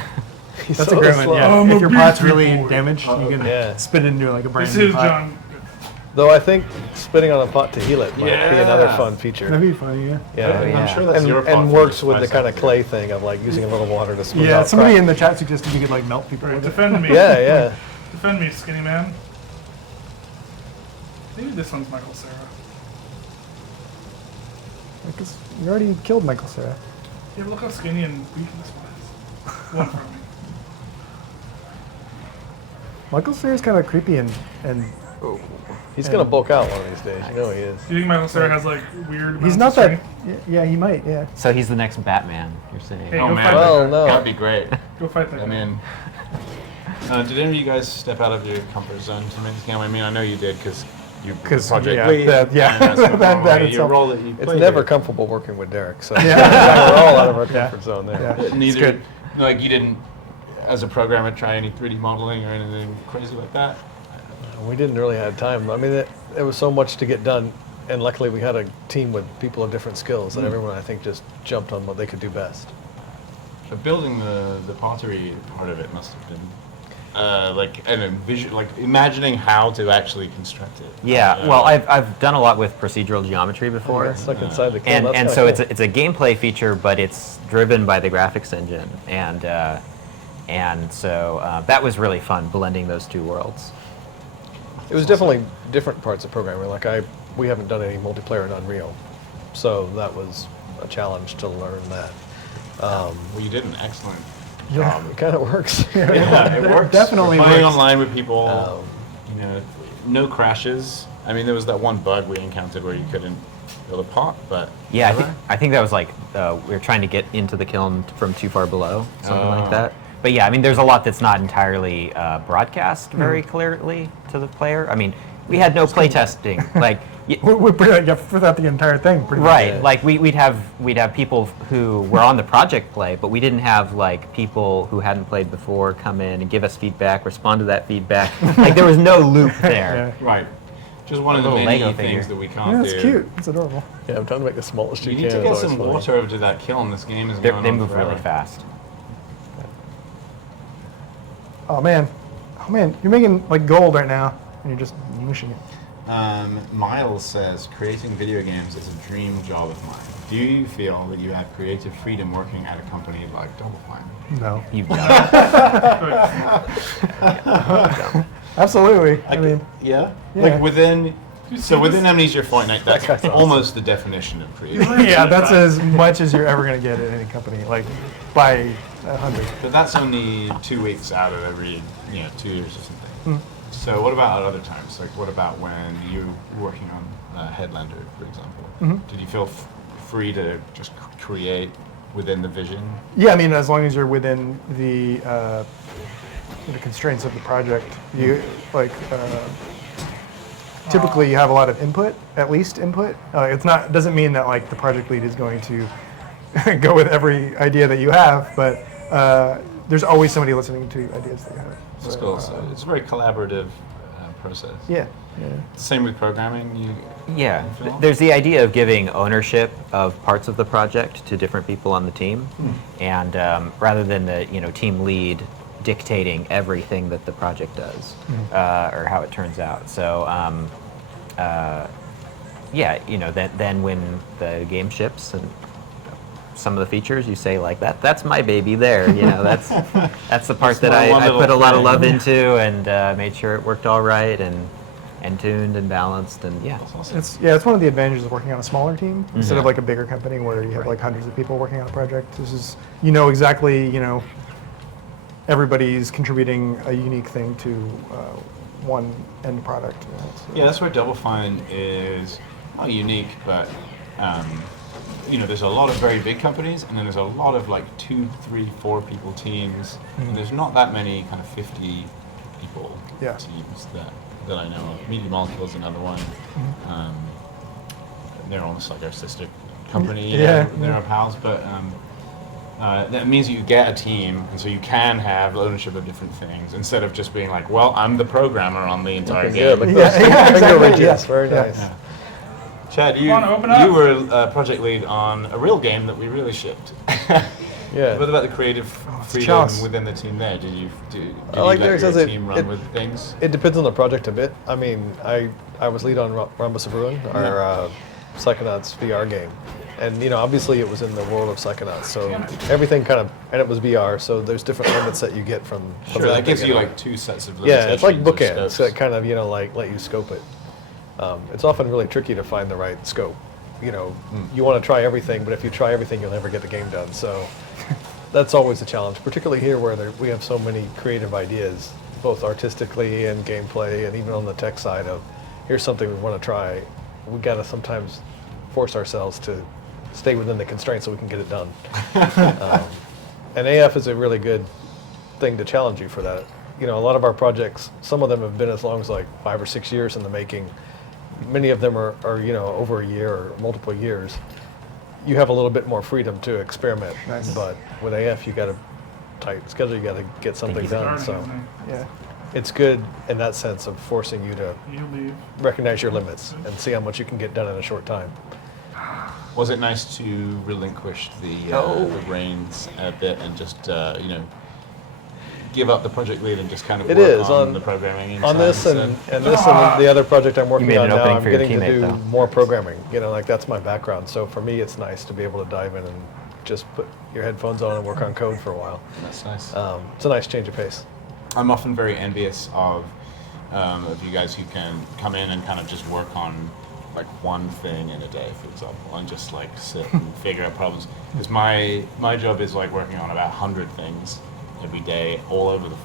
He's That's so a great one. slow. Yeah. I'm If a your pot's beastie really boy. damaged, you can Yeah. spit into like a brand This new is pot. John. Though I think spitting on a pot to heal it might be another Yeah. fun feature. That'd be funny, yeah. Yeah, I'm sure that's your pot and for works just with the 5 kind of seconds. clay thing of like using a little water to smooth Yeah, out somebody cracks. in the chat suggested you could like melt people Right, with it. defend me. Yeah, yeah. Defend me, skinny man. Maybe this one's Michael Sarah. Because you already killed Michael Cera. Yeah, but look how skinny and weak this one is. One from me. Michael Cera's kind of creepy and He's gonna bulk out one of these days. You know he is. Do you think Michael Sarah has like weird? he's amounts not of that. strength? Yeah, he might. Yeah. So he's the next Batman, you're saying? Hey, Oh go man, fight Well, that guy. no. that'd be great. Go fight that I guy. mean, did any of you guys step out of your comfort zone to make this game? I mean, I know you did because you were 'Cause, project yeah, lead. that- yeah, and that's that- what that normally itself. your role that you It's play never here. comfortable working with Derek, so Yeah. we're all out of our Yeah. comfort zone there. Yeah. But neither, good. like you didn't, as a programmer, try any 3D modeling or anything crazy like that. We didn't really have time. I mean, it was so much to get done, and luckily we had a team with people of different skills, and everyone I think just jumped on what they could do best. But building the pottery part of it must have been like an envision, like imagining how to actually construct it. Yeah, well, I've done a lot with procedural geometry before. It's like inside the kiln. And, That's and kinda so cool. it's a gameplay feature, but it's driven by the graphics engine, and so that was really fun blending those two worlds. It was definitely different parts of programming. Like we haven't done any multiplayer in Unreal, so that was a challenge to learn that. Well, you did an excellent Yeah. job. It kind of works. Yeah, it works. Definitely Playing works. online with people, you know, no crashes. I mean, there was that one bug we encountered where you couldn't build a pot, but Yeah, I think that was like we were trying to get into the kiln from too far below, something like that. But yeah, I mean, there's a lot that's not entirely broadcast very clearly to the player. I mean, we had no play testing, like. We pretty much forgot the entire thing. Pretty Right, much. like we'd have people who were on the project play, but we didn't have like people who hadn't played before come in and give us feedback, respond to that feedback. Like there was no loop there. Yeah. right. Just one of the little many Lego things figure. that we can't Yeah, do. it's cute. It's adorable. Yeah, I'm trying to make the smallest You you need can. to get It's some always funny. water over to that kiln. This game is They going on move forever. really fast. Oh man, you're making like gold right now, and you're just mushing it. Miles says, creating video games is a dream job of mine. Do you feel that you have creative freedom working at a company like Double Fine? No, You've done it. absolutely. I mean, yeah? Yeah. Like within Amnesia Fortnight, that's guy's awesome. almost the definition of creative. yeah, that's as much as you're ever gonna get at any company, like by 100. But that's only 2 weeks out of every 2 years or something. So what about at other times? Like what about when you were working on Headlander, for example? Did you feel free to just create within the vision? Yeah, I mean, as long as you're within the constraints of the project, you like. Typically, you have a lot of input, at least input. It's not doesn't mean that like the project lead is going to go with every idea that you have, but there's always somebody listening to ideas that you have. That's cool. So it's a very collaborative process. Yeah. Same with programming. Yeah, Phil? there's the idea of giving ownership of parts of the project to different people on the team, and rather than the team lead dictating everything that the project does or how it turns out. So then when the game ships and some of the features you say like that's my baby there, that's the part that my I little put a lot of friend. love into and made sure it worked all right and tuned and balanced and yeah. It's one of the advantages of working on a smaller team instead of like a bigger company where you have like hundreds of people working on a project. This is exactly everybody's contributing a unique thing to one end product. Yeah, that's where Double Fine is not unique, but there's a lot of very big companies, and then there's a lot of like 2, 3, 4 people teams, and there's not that many kind of 50 people Yeah. teams that I know of. Media Molecule is another one. They're almost like our sister company. Yeah. They're our pals, but that means you get a team, and so you can have ownership of different things instead of just being like, well, I'm the programmer on the entire Yeah, game. like Yeah, those yeah, finger exactly, ridges. yeah. Very Yeah. nice. Chad, you Wanna open up? were project lead on a real game that we really shipped. Yeah. What about the creative freedom chalice. within the team there? Did you I like let Derek your says it- team run it- with things? It depends on the project a bit. I mean, I was lead on Rhombus of Ruin, our Psychonauts VR game. And obviously it was in the world of Psychonauts, so everything and it was VR, so there's different limits that you get from Sure, that gives you like 2 sets of Yeah, it's like limitations or bookends scopes. that kind of, like let you scope it. It's often really tricky to find the right scope. You want to try everything, but if you try everything, you'll never get the game done. So that's always a challenge, particularly here where we have so many creative ideas, both artistically and gameplay, and even on the tech side of, here's something we want to try. We got to sometimes force ourselves to stay within the constraints so we can get it done. And AF is a really good thing to challenge you for that. A lot of our projects, some of them have been as long as like 5 or 6 years in the making. Many of them are over a year or multiple years. You have a little bit more freedom to experiment. Nice. But with AF, you got a tight schedule. You got to get something done. So Yeah. it's good in that sense of forcing you to You leave. recognize your limits and see how much you can get done in a short time. Was it nice to relinquish the reins a bit and just give up the project lead and just kind of It work is, on on- the programming On this inside and the other project I'm working made on an now, opening I'm for your getting to teammate, do though. more programming. Like that's my background. So for me, it's nice to be able to dive in and just put your headphones on and work on code for a while. That's nice. It's a nice change of pace. I'm often very envious of you guys who can come in and kind of just work on like one thing in a day, for example, and just like sit and figure out problems. Because my job is like working on about 100 things every day, all over the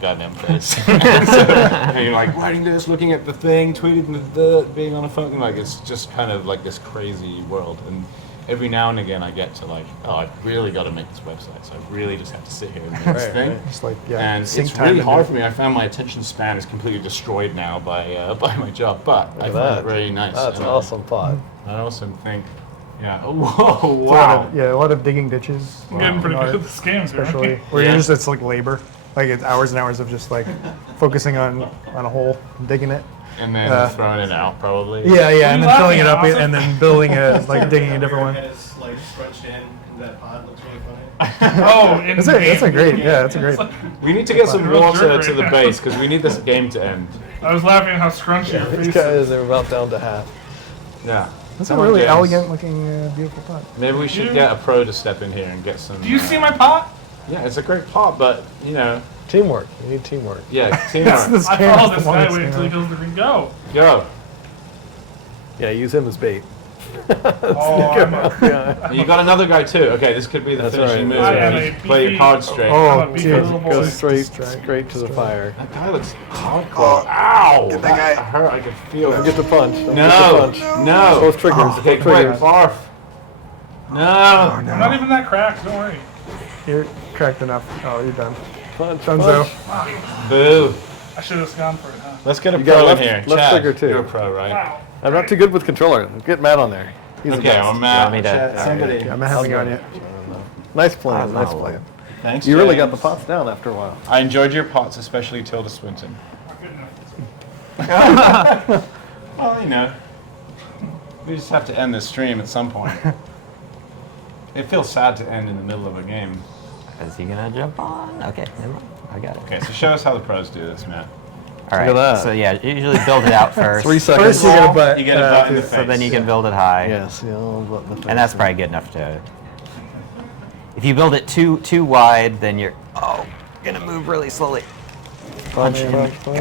goddamn place. And so, you're like writing this, looking at the thing, tweeting being on a phone, like it's just kind of like this crazy world. And every now and again I get to like, oh, I really got to make this website, so I really just have to sit here and make this thing. It's like, And sync it's time really into hard it. for me. I found my attention span is completely destroyed now by my job, but I find it really nice. That's And an awesome pot. I also think, yeah, oh, whoa, It's wow. a lot of digging ditches. I'm getting pretty in good art, at the scams here. especially where Yeah. you're just, it's like labor. Like it's hours and hours of just like focusing on a hole, and digging it. And then throwing it out, probably. Yeah, and then laughing filling it at, up Austin? and then building like digging a different one. It's like scrunched in that pot. Looks really funny. Oh, in That's a great, that's a great. We need to get some Real water jerk to right the now. base because we need this game to end. I was laughing at how scrunchy your face These is. guys are about down to half. Yeah. That's Come a on, really James. elegant looking, beautiful pot. Maybe we should Dude. get a pro to step in here and get some. Do you see my pot? Yeah, it's a great pot, but Teamwork. You need teamwork. yeah, teamwork. This I camera's follow the this guy, longest, wait you until he know. goes to ring go. Go. Yeah, use him as bait. Oh, I'm a, You got another guy too. Okay, this could be the That's finishing right. move. I am You a play your beefy- cards straight. Oh, beefy dude. little boy. Go straight to the fire. That guy looks hardcore. Ow! Get that guy. Hurt. I can feel Don't it. get the punch. Don't No, get the punch. no. Both triggers. Okay, both quick, triggers. barf. No. I'm not even that cracked, don't worry. You're cracked enough. Oh, you're done. Punch. Dunzo. punch. Boo. I should have gone for it, huh? Let's get a You got pro left- in here. left Chad, trigger, too. You're a pro, right? Wow. I'm not too good with controller. Get Matt on there. He's the Okay, best. well, Matt. want me to- Chad, somebody. Yeah, I'm not having on yet. Nice plan. Oh, Nice no. plan. Thanks, You really got the James. pots down after a while. I enjoyed your pots, especially Tilda Swinton. Not good enough. Well, we just have to end this stream at some point. It feels sad to end in the middle of a game. Is he gonna jump on? Okay, never mind. I got it. Okay, so show us how the pros do this, Matt. All right. Look at that. So yeah, usually build it out first. 3 seconds. First, you get a butt. You get a butt in the face. So then you can build it high. Yes. And that's probably good enough to. If you build it too wide, then you're gonna move really slowly. Punch in.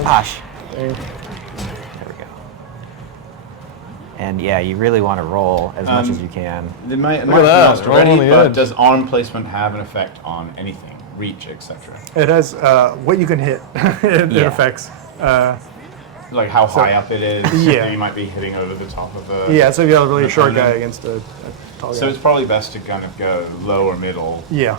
Gosh. There we go. And yeah, you really want to roll as much as you can. It might at be that, asked right on already, the but edge. does arm placement have an effect on anything? Reach, etc. It has what you can hit. it Yeah. affects. Like how high up it is. Yeah. So you might be hitting over the top of a. Yeah, so if you have a really short guy opponent. against a tall So guy. it's probably best to kind of go low or middle. Yeah.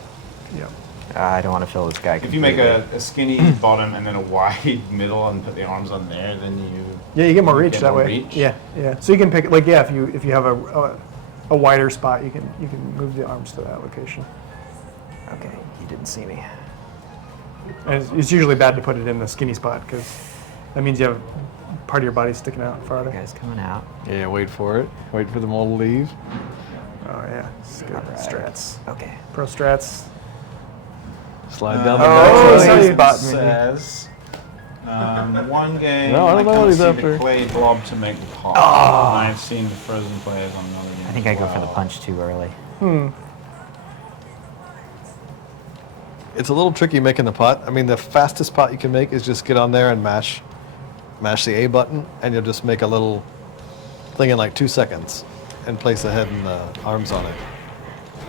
I don't want to fill this guy. If you make completely. a skinny bottom and then a wide middle and put the arms on there, then you. Yeah, you get more You reach get that more way. reach? Yeah. So you can pick if you have a wider spot, you can move the arms to that location. Okay, he didn't see me. And it's usually bad to put it in the skinny spot because that means you have part of your body sticking out farther. Guy's coming out. Yeah, wait for it. Wait for them all to leave. Oh yeah, it's good. Alright. Strats, Okay. pro strats. Slide down the Oh, back. so you- it says one game. No, I don't know can't what he's see after. the clay blob to make the pot. I've seen the frozen players on another game. I think I go for the punch too early. It's a little tricky making the pot. I mean, the fastest pot you can make is just get on there and mash the A button, and you'll just make a little thing in like 2 seconds and place the head and the arms on it.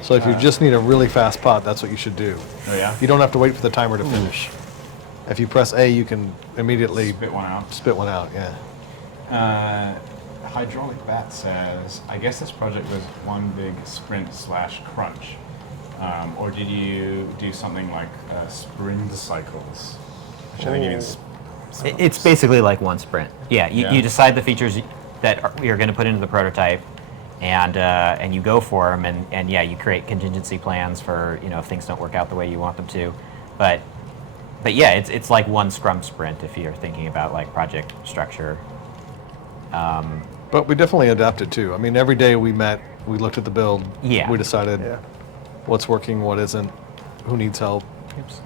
So if you just need a really fast pot, that's what you should do. Oh yeah. You don't have to wait for the timer to finish. If you press A, you can immediately Spit one out. spit one out, yeah. Hydraulic Bat says, I guess this project was one big sprint / crunch. Or did you do something like sprint cycles? Which I think means. It's basically like one sprint. Yeah, Yeah. you decide the features that you're going to put into the prototype, and you go for them, and yeah, you create contingency plans for if things don't work out the way you want them to, but yeah, it's like one Scrum sprint if you're thinking about like project structure. But we definitely adapted too. I mean, every day we met, we looked at the build, Yeah. we decided Yeah. what's working, what isn't, who needs help,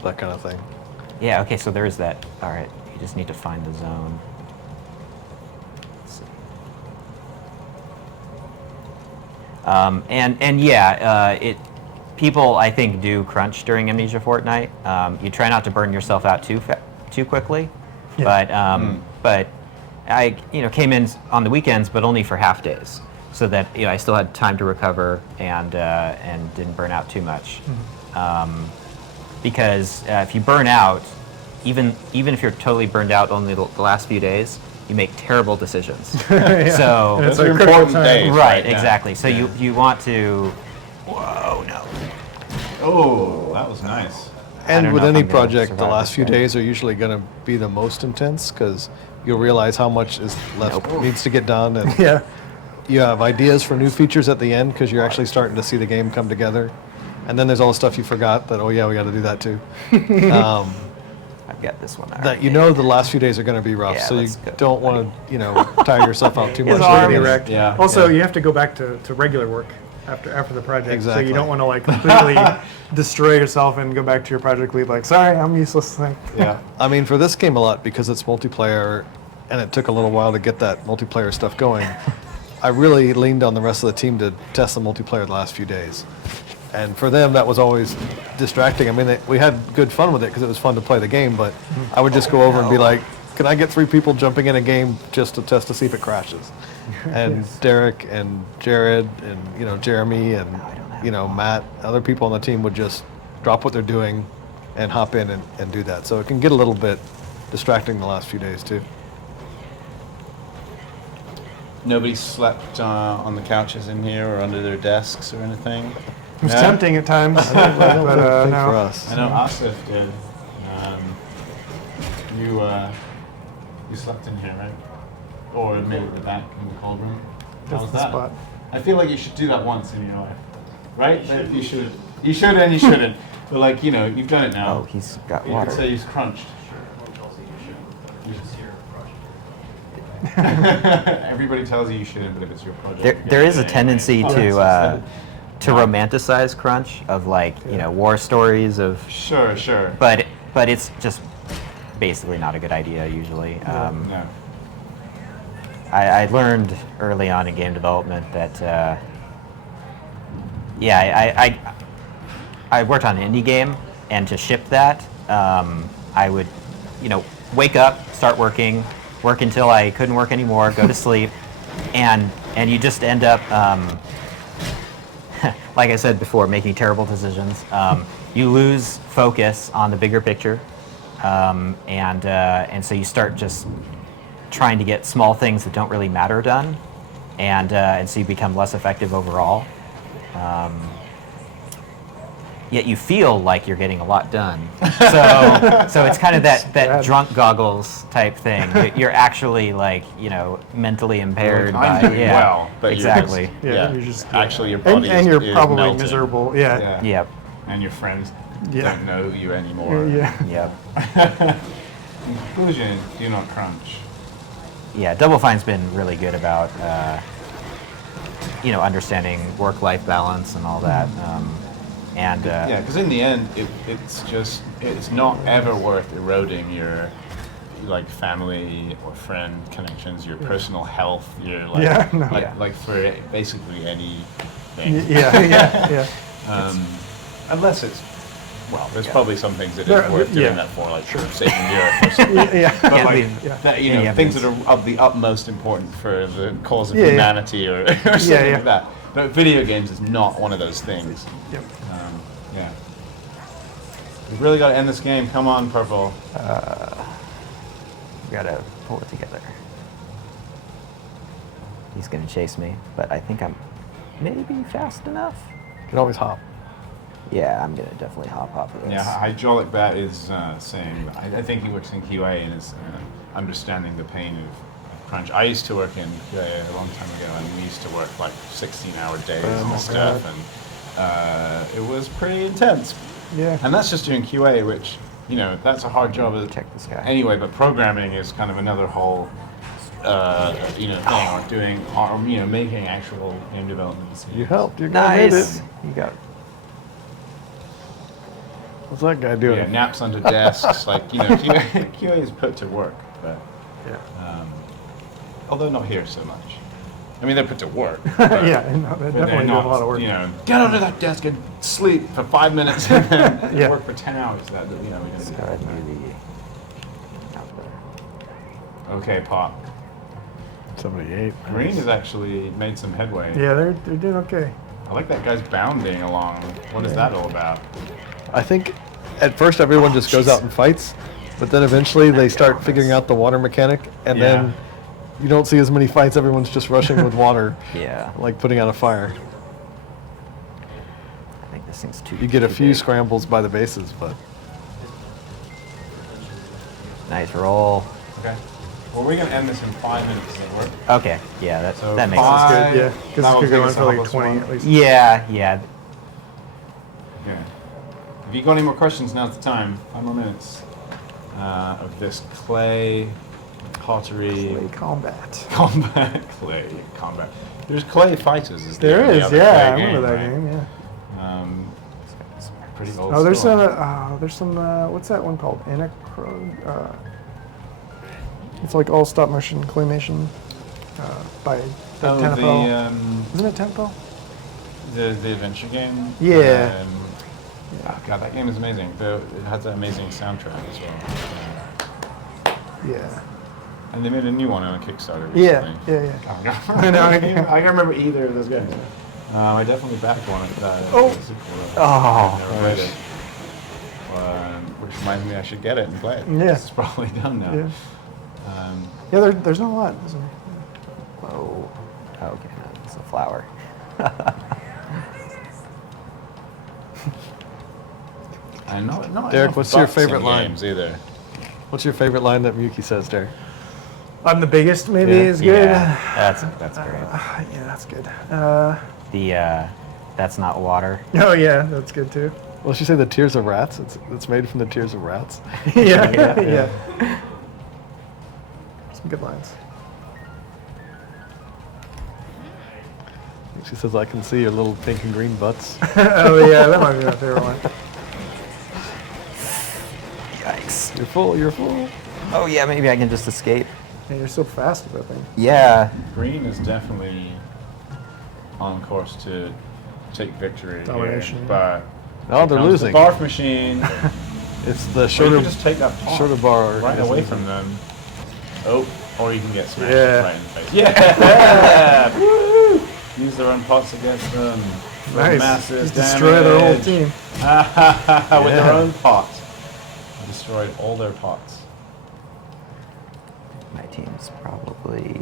that kind of thing. Yeah. Okay. So there is that. All right. You just need to find the zone. Let's see. And yeah, people I think do crunch during Amnesia Fortnight. You try not to burn yourself out too quickly, Yeah. but I came in on the weekends, but only for half days, so that I still had time to recover and didn't burn out too much. Because if you burn out, even if you're totally burned out only the last few days, you make terrible decisions. So And it's Those are like critical important time. days. right, Yeah. exactly. So Yeah. you want to. Whoa, no. Oh, that was nice. And don't with know if any I'm gonna project, the survive last this few game. days are usually going to be the most intense because you'll realize how much is left needs to get done, and Yeah. you have ideas for new features at the end because you're actually starting to see the game come together. And then there's all the stuff you forgot that, oh yeah, we got to do that too. I've got this one. That the last few days are going to be rough, Yeah, so you let's go, don't want to tire yourself out too much. His at the arm Be is- beginning. wrecked. Yeah. Also, Yeah. you have to go back to regular work after the project. So Exactly. you don't want to like completely destroy yourself and go back to your project lead like, sorry, I'm useless. Thing. Yeah. I mean, for this game a lot, because it's multiplayer, and it took a little while to get that multiplayer stuff going, I really leaned on the rest of the team to test the multiplayer the last few days. And for them, that was always distracting. I mean, we had good fun with it because it was fun to play the game, but I would just go over and be like, can I get 3 people jumping in a game just to test to see if it crashes? And Derek and Jared and, Jeremy and, Matt, other people on the team would just drop what they're doing and hop in and do that. So it can get a little bit distracting the last few days, too. Nobody slept on the couches in here or under their desks or anything. It was No? tempting at times, but I think for no. us. I know Asif did. You slept in here, right? Or maybe at the back in the cold room. How That's was the that? spot. I feel like you should do that once in your life, right? You should. You should and you shouldn't. But like you've done it now. Oh, he's got You water. could say he's crunched. Everybody tells you shouldn't, but if it's your project, There is a yeah, tendency yeah. to romanticize crunch of war stories of, Sure. but it's just basically not a good idea usually. No. I learned early on in game development that I worked on an indie game, and to ship that, I would wake up, start working, work until I couldn't work anymore, go to sleep, and you just end up like I said before, making terrible decisions. You lose focus on the bigger picture, and so you start just trying to get small things that don't really matter done, and so you become less effective overall. Yet you feel like you're getting a lot done. So it's kind of that bad. drunk goggles type thing. You're actually mentally impaired I'm by doing well, but exactly. Yeah, you're just actually your and, body and you're is probably melting. miserable. Yeah. Yep. And your friends Yeah. don't know you anymore. Yeah. Yep. In conclusion, do not crunch. Yeah, Double Fine's been really good about understanding work-life balance and all that. Yeah, because in the end, it's not ever worth eroding your family or friend connections, your personal health, your Yeah, no. like for basically anything. Yeah. Unless it's there's probably some things that There- isn't worth doing yeah. that for, like saving the earth or something. Yeah. But Yeah, like yeah. that, Any things that evidence. are of the utmost important for the cause of Yeah, yeah. humanity or something yeah. like that. But video games is not one of those things. Yep. Yeah. We've really got to end this game. Come on, Purple. Gotta pull it together. He's gonna chase me, but I think I'm maybe fast enough. You can always hop. Yeah, I'm gonna definitely hop off of this. Yeah, Hydraulic Bat is saying, I think he works in QA and is understanding the pain of crunch. I used to work in QA a long time ago, and we used to work like 16-hour days and stuff, and it was pretty intense. Yeah. And that's just doing QA, which, that's a hard job Check this guy. anyway, but programming is kind of another whole, thing, or doing, or, making actual game development decisions. You helped. You're gonna hit Nice. it. You got. What's that guy doing? Yeah, naps under desks, QA is put to work, but Yeah. although not here so much. I mean, they're put to work. Yeah. No, But that they're definitely not, did a lot of work. Get under that desk and sleep for 5 minutes and then Yeah. work for 10 hours. That, we don't Let's do go ahead that. and do the output. Okay, Pop. 78. Green has actually made some headway. Yeah, they're doing okay. I like that guy's bounding along. What is that all about? I think at first everyone just goes out and fights, but then eventually they start figuring out the water mechanic, and Yeah. then you don't see as many fights. Everyone's just rushing with water, Yeah. like putting out a fire. I think this thing's too. You get a too few big. scrambles by the bases, but Nice roll. Okay. Well, we're gonna end this in 5 minutes. Does that work? Okay. Yeah, that So that makes sense. five- Good, yeah. Because that will this could go take on us for a like helpless 20 one. at least. Yeah. Yeah. Okay. If you got any more questions, now's the time. 5 more minutes of this clay pottery Play combat. combat. There's clay fighters. Is There in the is, other yeah. clay I remember that right? game, yeah. It's pretty old. Oh, there's school. some, what's that one called? It's like all stop motion claymation by Oh, Tenafel. the Isn't it Tenafel? the adventure game. Yeah. Oh god, that game is amazing. It has an amazing soundtrack as well. Yeah. And they made a new one on a Kickstarter Yeah, recently. yeah. I know. I can't remember either of those guys. I definitely backed one of that. Oh. Oh. Never played it. Which reminds me I should get it and play it. Yeah. It's probably done now. Yeah. Yeah, there's not a lot, is there? Whoa. Okay. It's a flower. I know. No, Derek, what's your bucks in favorite line? games either. what's your favorite line that Miyuki says, Derek? I'm the biggest, maybe, Yeah. is good. Yeah. That's great. Yeah, that's good. The that's not water. Oh, yeah, that's good too. Well, she say the tears of rats. It's made from the tears of rats. yeah, Yeah. yeah. Some good lines. She says, "I can see your little pink and green butts." Oh, yeah, that might be my favorite one. Yikes. You're full. You're full. Oh yeah, maybe I can just escape. Man, you're so fast with that thing. Yeah. Green is definitely on course to take victory Domination. here, but Oh, they're comes losing. the barf machine. It's the Or you shorter, can just take that pot shorter bar right is away losing. from them. Oh, or you can get smashed Yeah. right in the face. Yeah! Woo! Use their own pots against them. For Nice. massive Just destroy their whole damage. team. With their Yeah. own pot. Destroyed all their pots. My team's probably.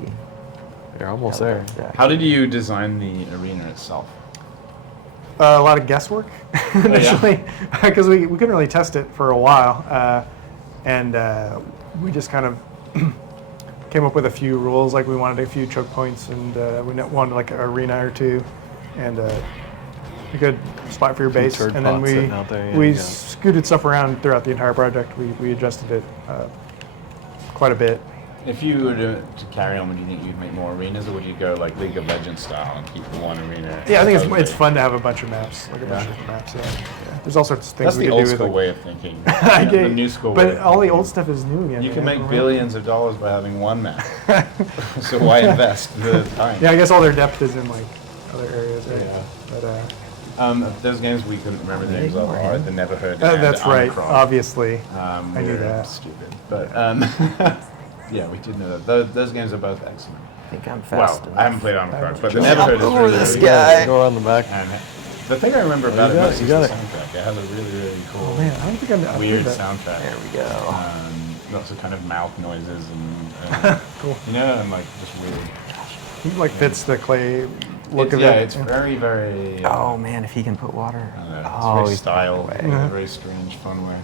You're almost there. How did you design the arena itself? A lot of guesswork initially, because we couldn't really test it for a while, and we just kind of came up with a few rules. Like we wanted a few choke points, and we wanted like an arena or two, and a good spot for your Few base. turd And then pots we sitting out there, yeah, we yeah. scooted stuff around throughout the entire project. We adjusted it quite a bit. If you were to carry on, would you think you'd make more arenas, or would you go like League of Legends style and keep the one arena? Yeah, I think it's totally? fun to have a bunch of maps, like a bunch of different maps. Yeah. There's all sorts of things That's we the could old do with school like, way of thinking. I The get- new school way but of all the thinking. old stuff is new again. You can man. make billions of dollars by having one map. So why invest the time? Yeah, I guess all their depth is in like other areas, right? Yeah. But Those games we couldn't remember the names of are the Never Heard. that's and right. Omicron. Obviously, I knew we're that. Stupid, but yeah, we did know that. Those games are both excellent. I think I'm fast. Well, I haven't played Omicron, but the Jump Never Heard is over really, this really guy. Go around the back. good. And the thing I remember about you it got most it, is you the got it. soundtrack. It has a really, really cool, oh man, I don't think I've weird heard that. soundtrack. There we go. Lots of kind of mouth noises and Cool. you know, and like just weird. It like fits the clay look of Yeah, it. it's very, very. Oh man, if he can put water. I don't know, it's Oh, very he's style, away. in a very strange, fun way.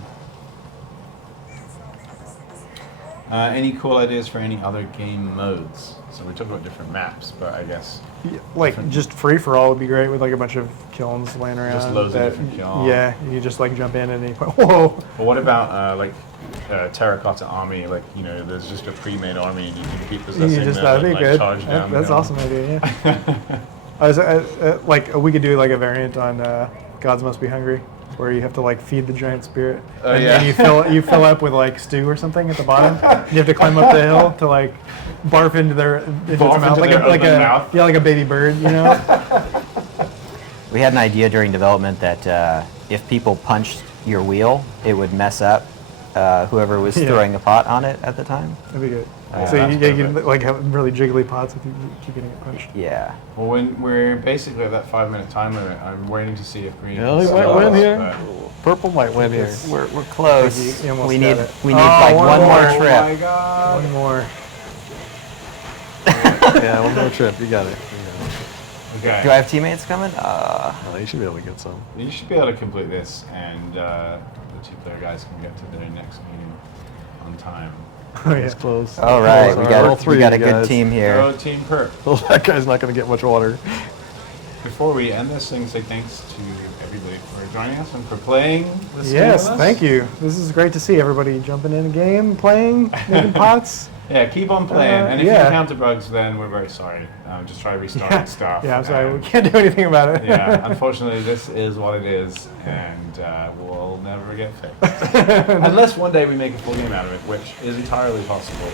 Any cool ideas for any other game modes? So we talked about different maps, but I guess Yeah, like just free for all would be great with like a bunch of kilns laying around. Just loads of that- different kilns. Yeah, you just like jump in and you put, whoa. But what about Terracotta Army? Like, you know, there's just a pre-made army and you can keep possessing You just them that'd and be like good. charge down. That's them. awesome idea. Yeah. Like we could do like a variant on Gods Must Be Hungry, where you have to like feed the giant spirit, Oh, and yeah. then you fill up with like stew or something at the bottom. You have to climb up the hill to like barf into its Barf mouth, into like their a open mouth? yeah, like a baby bird, you know. We had an idea during development that if people punched your wheel, it would mess up whoever was Yeah. throwing a pot on it at the time. That'd be good. Yeah, So that's you can perfect. like have really jiggly pots if you keep getting it punched. Yeah. Well, when we're basically at that 5-minute time limit, I'm waiting to see if green. Yeah, he can might stop win us, here. but- Purple might win here. Yes. We're close. You almost we got need it. we need Oh, like one one more more. Oh trip. my god! One more. Yeah, one more trip. You got it. Okay. Do I have teammates coming? Oh, you should be able to get some. You should be able to complete this, and the 2-player guys can get to their next meeting on time. Oh yeah. It's close. All right, All we right, all got three we got a of you good guys. team here. Go Team Perp. Well, that guy's not going to get much water. Before we end this thing, say thanks to everybody for joining us and for playing this game Yes, with us. thank you. This is great to see everybody jumping in a game, playing, making pots. Yeah, keep on playing. And if you yeah. encounter bugs, then we're very sorry. Just try restarting stuff. Yeah, I'm sorry, we and- can't do anything about it. Yeah, unfortunately, this is what it is, and we'll never get fixed. Unless one day we make a full game out of it, which is entirely possible.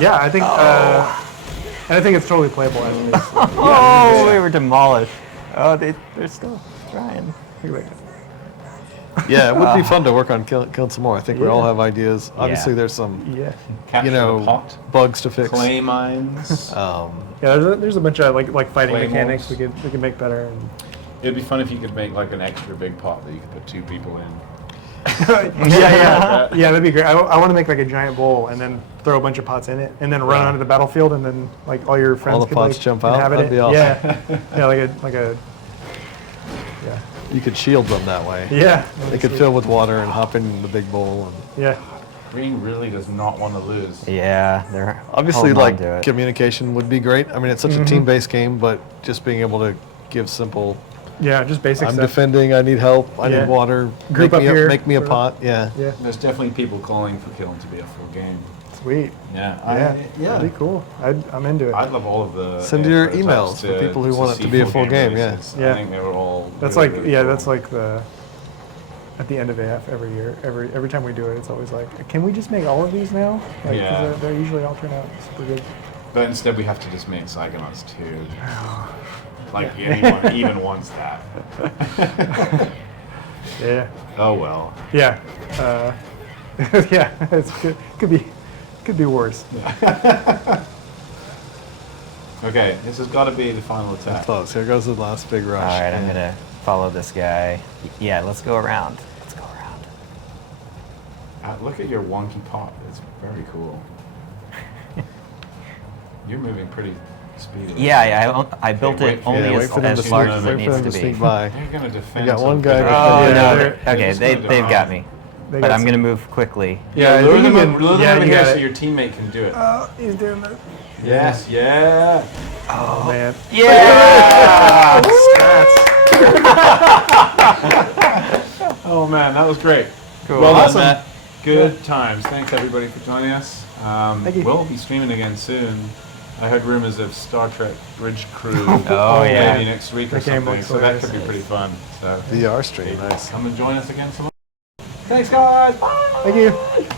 Yeah, I think, and I think it's totally playable as it is. Oh, we were demolished. Oh, they're still trying. Yeah, it would be fun to work on killing some more. I think we all Yeah. have ideas. Obviously, Yeah. there's some, Yeah. Capture you the know, pot, bugs to fix. clay mines. Yeah, there's a bunch of like fighting Claymores. mechanics we could make better. And It'd be fun if you could make like an extra big pot that you could put 2 people in. yeah, that'd be great. I want to make like a giant bowl and then throw a bunch of pots in it, and then run onto the battlefield, and then like all your friends the could pots like jump out? inhabit That'd it. be awesome. Yeah, yeah, like a yeah, You could shield them that way. yeah. They could fill with water and hop in the big bowl. And Yeah, Green really does not want to lose. Yeah, they're obviously, holding on like, to it. communication would be great. I mean, it's such a team-based game, but just being able to give simple, yeah, just basic I'm stuff. defending, I need help, I Yeah. need water, Group make up me, here, make me a sort of. pot. Yeah. Yeah, There's definitely people calling for Kiln to be a full game. sweet. Yeah, Yeah, that'd be cool. I'm into it. I'd love all of the. Send your prototypes emails for people who want it to see be a full game, yeah. releases. Yeah. I think they were all. That's really, like really yeah, cool. that's like the at the end of AF every year. Every time we do it, it's always like, can we just make all of these now? Like, 'cause Yeah. they're usually all turn out super good. But instead, we have to just make Psychonauts 2. Like anyone even wants that. Yeah, Oh well. yeah, yeah. It's good. Could be worse. Okay, this has got to be the final attack. Close. Here goes the last big rush. All right, I'm And gonna follow this guy. Yeah, let's go around. Let's go around. Look at your wonky pot. It's very cool. You're moving pretty speedy. Yeah, I built Okay, it wait for- only yeah, wait as, for them to as sneak, large as wait it for needs them to to be. sneak by. They're gonna defend. We got one something. guy Oh Yeah, no! they're Okay, just they gonna they've got die. me. They But got I'm some- gonna move quickly. Yeah, lure you them, can- lure them yeah, over you here got so it. your teammate can do it. Oh, he's doing that. Yes, yeah. Oh man. Yeah! Oh man, that was great. Cool. Well, Awesome. Matt. Good times. Thanks everybody for joining us. Thank you. We'll be streaming again soon. I heard rumors of Star Trek Bridge Crew. Oh yeah. Maybe next week or That game something. looks So that hilarious. could be pretty fun. So VR stream. Nice. come and join us again tomorrow. Thanks, guys. Bye. Thank you.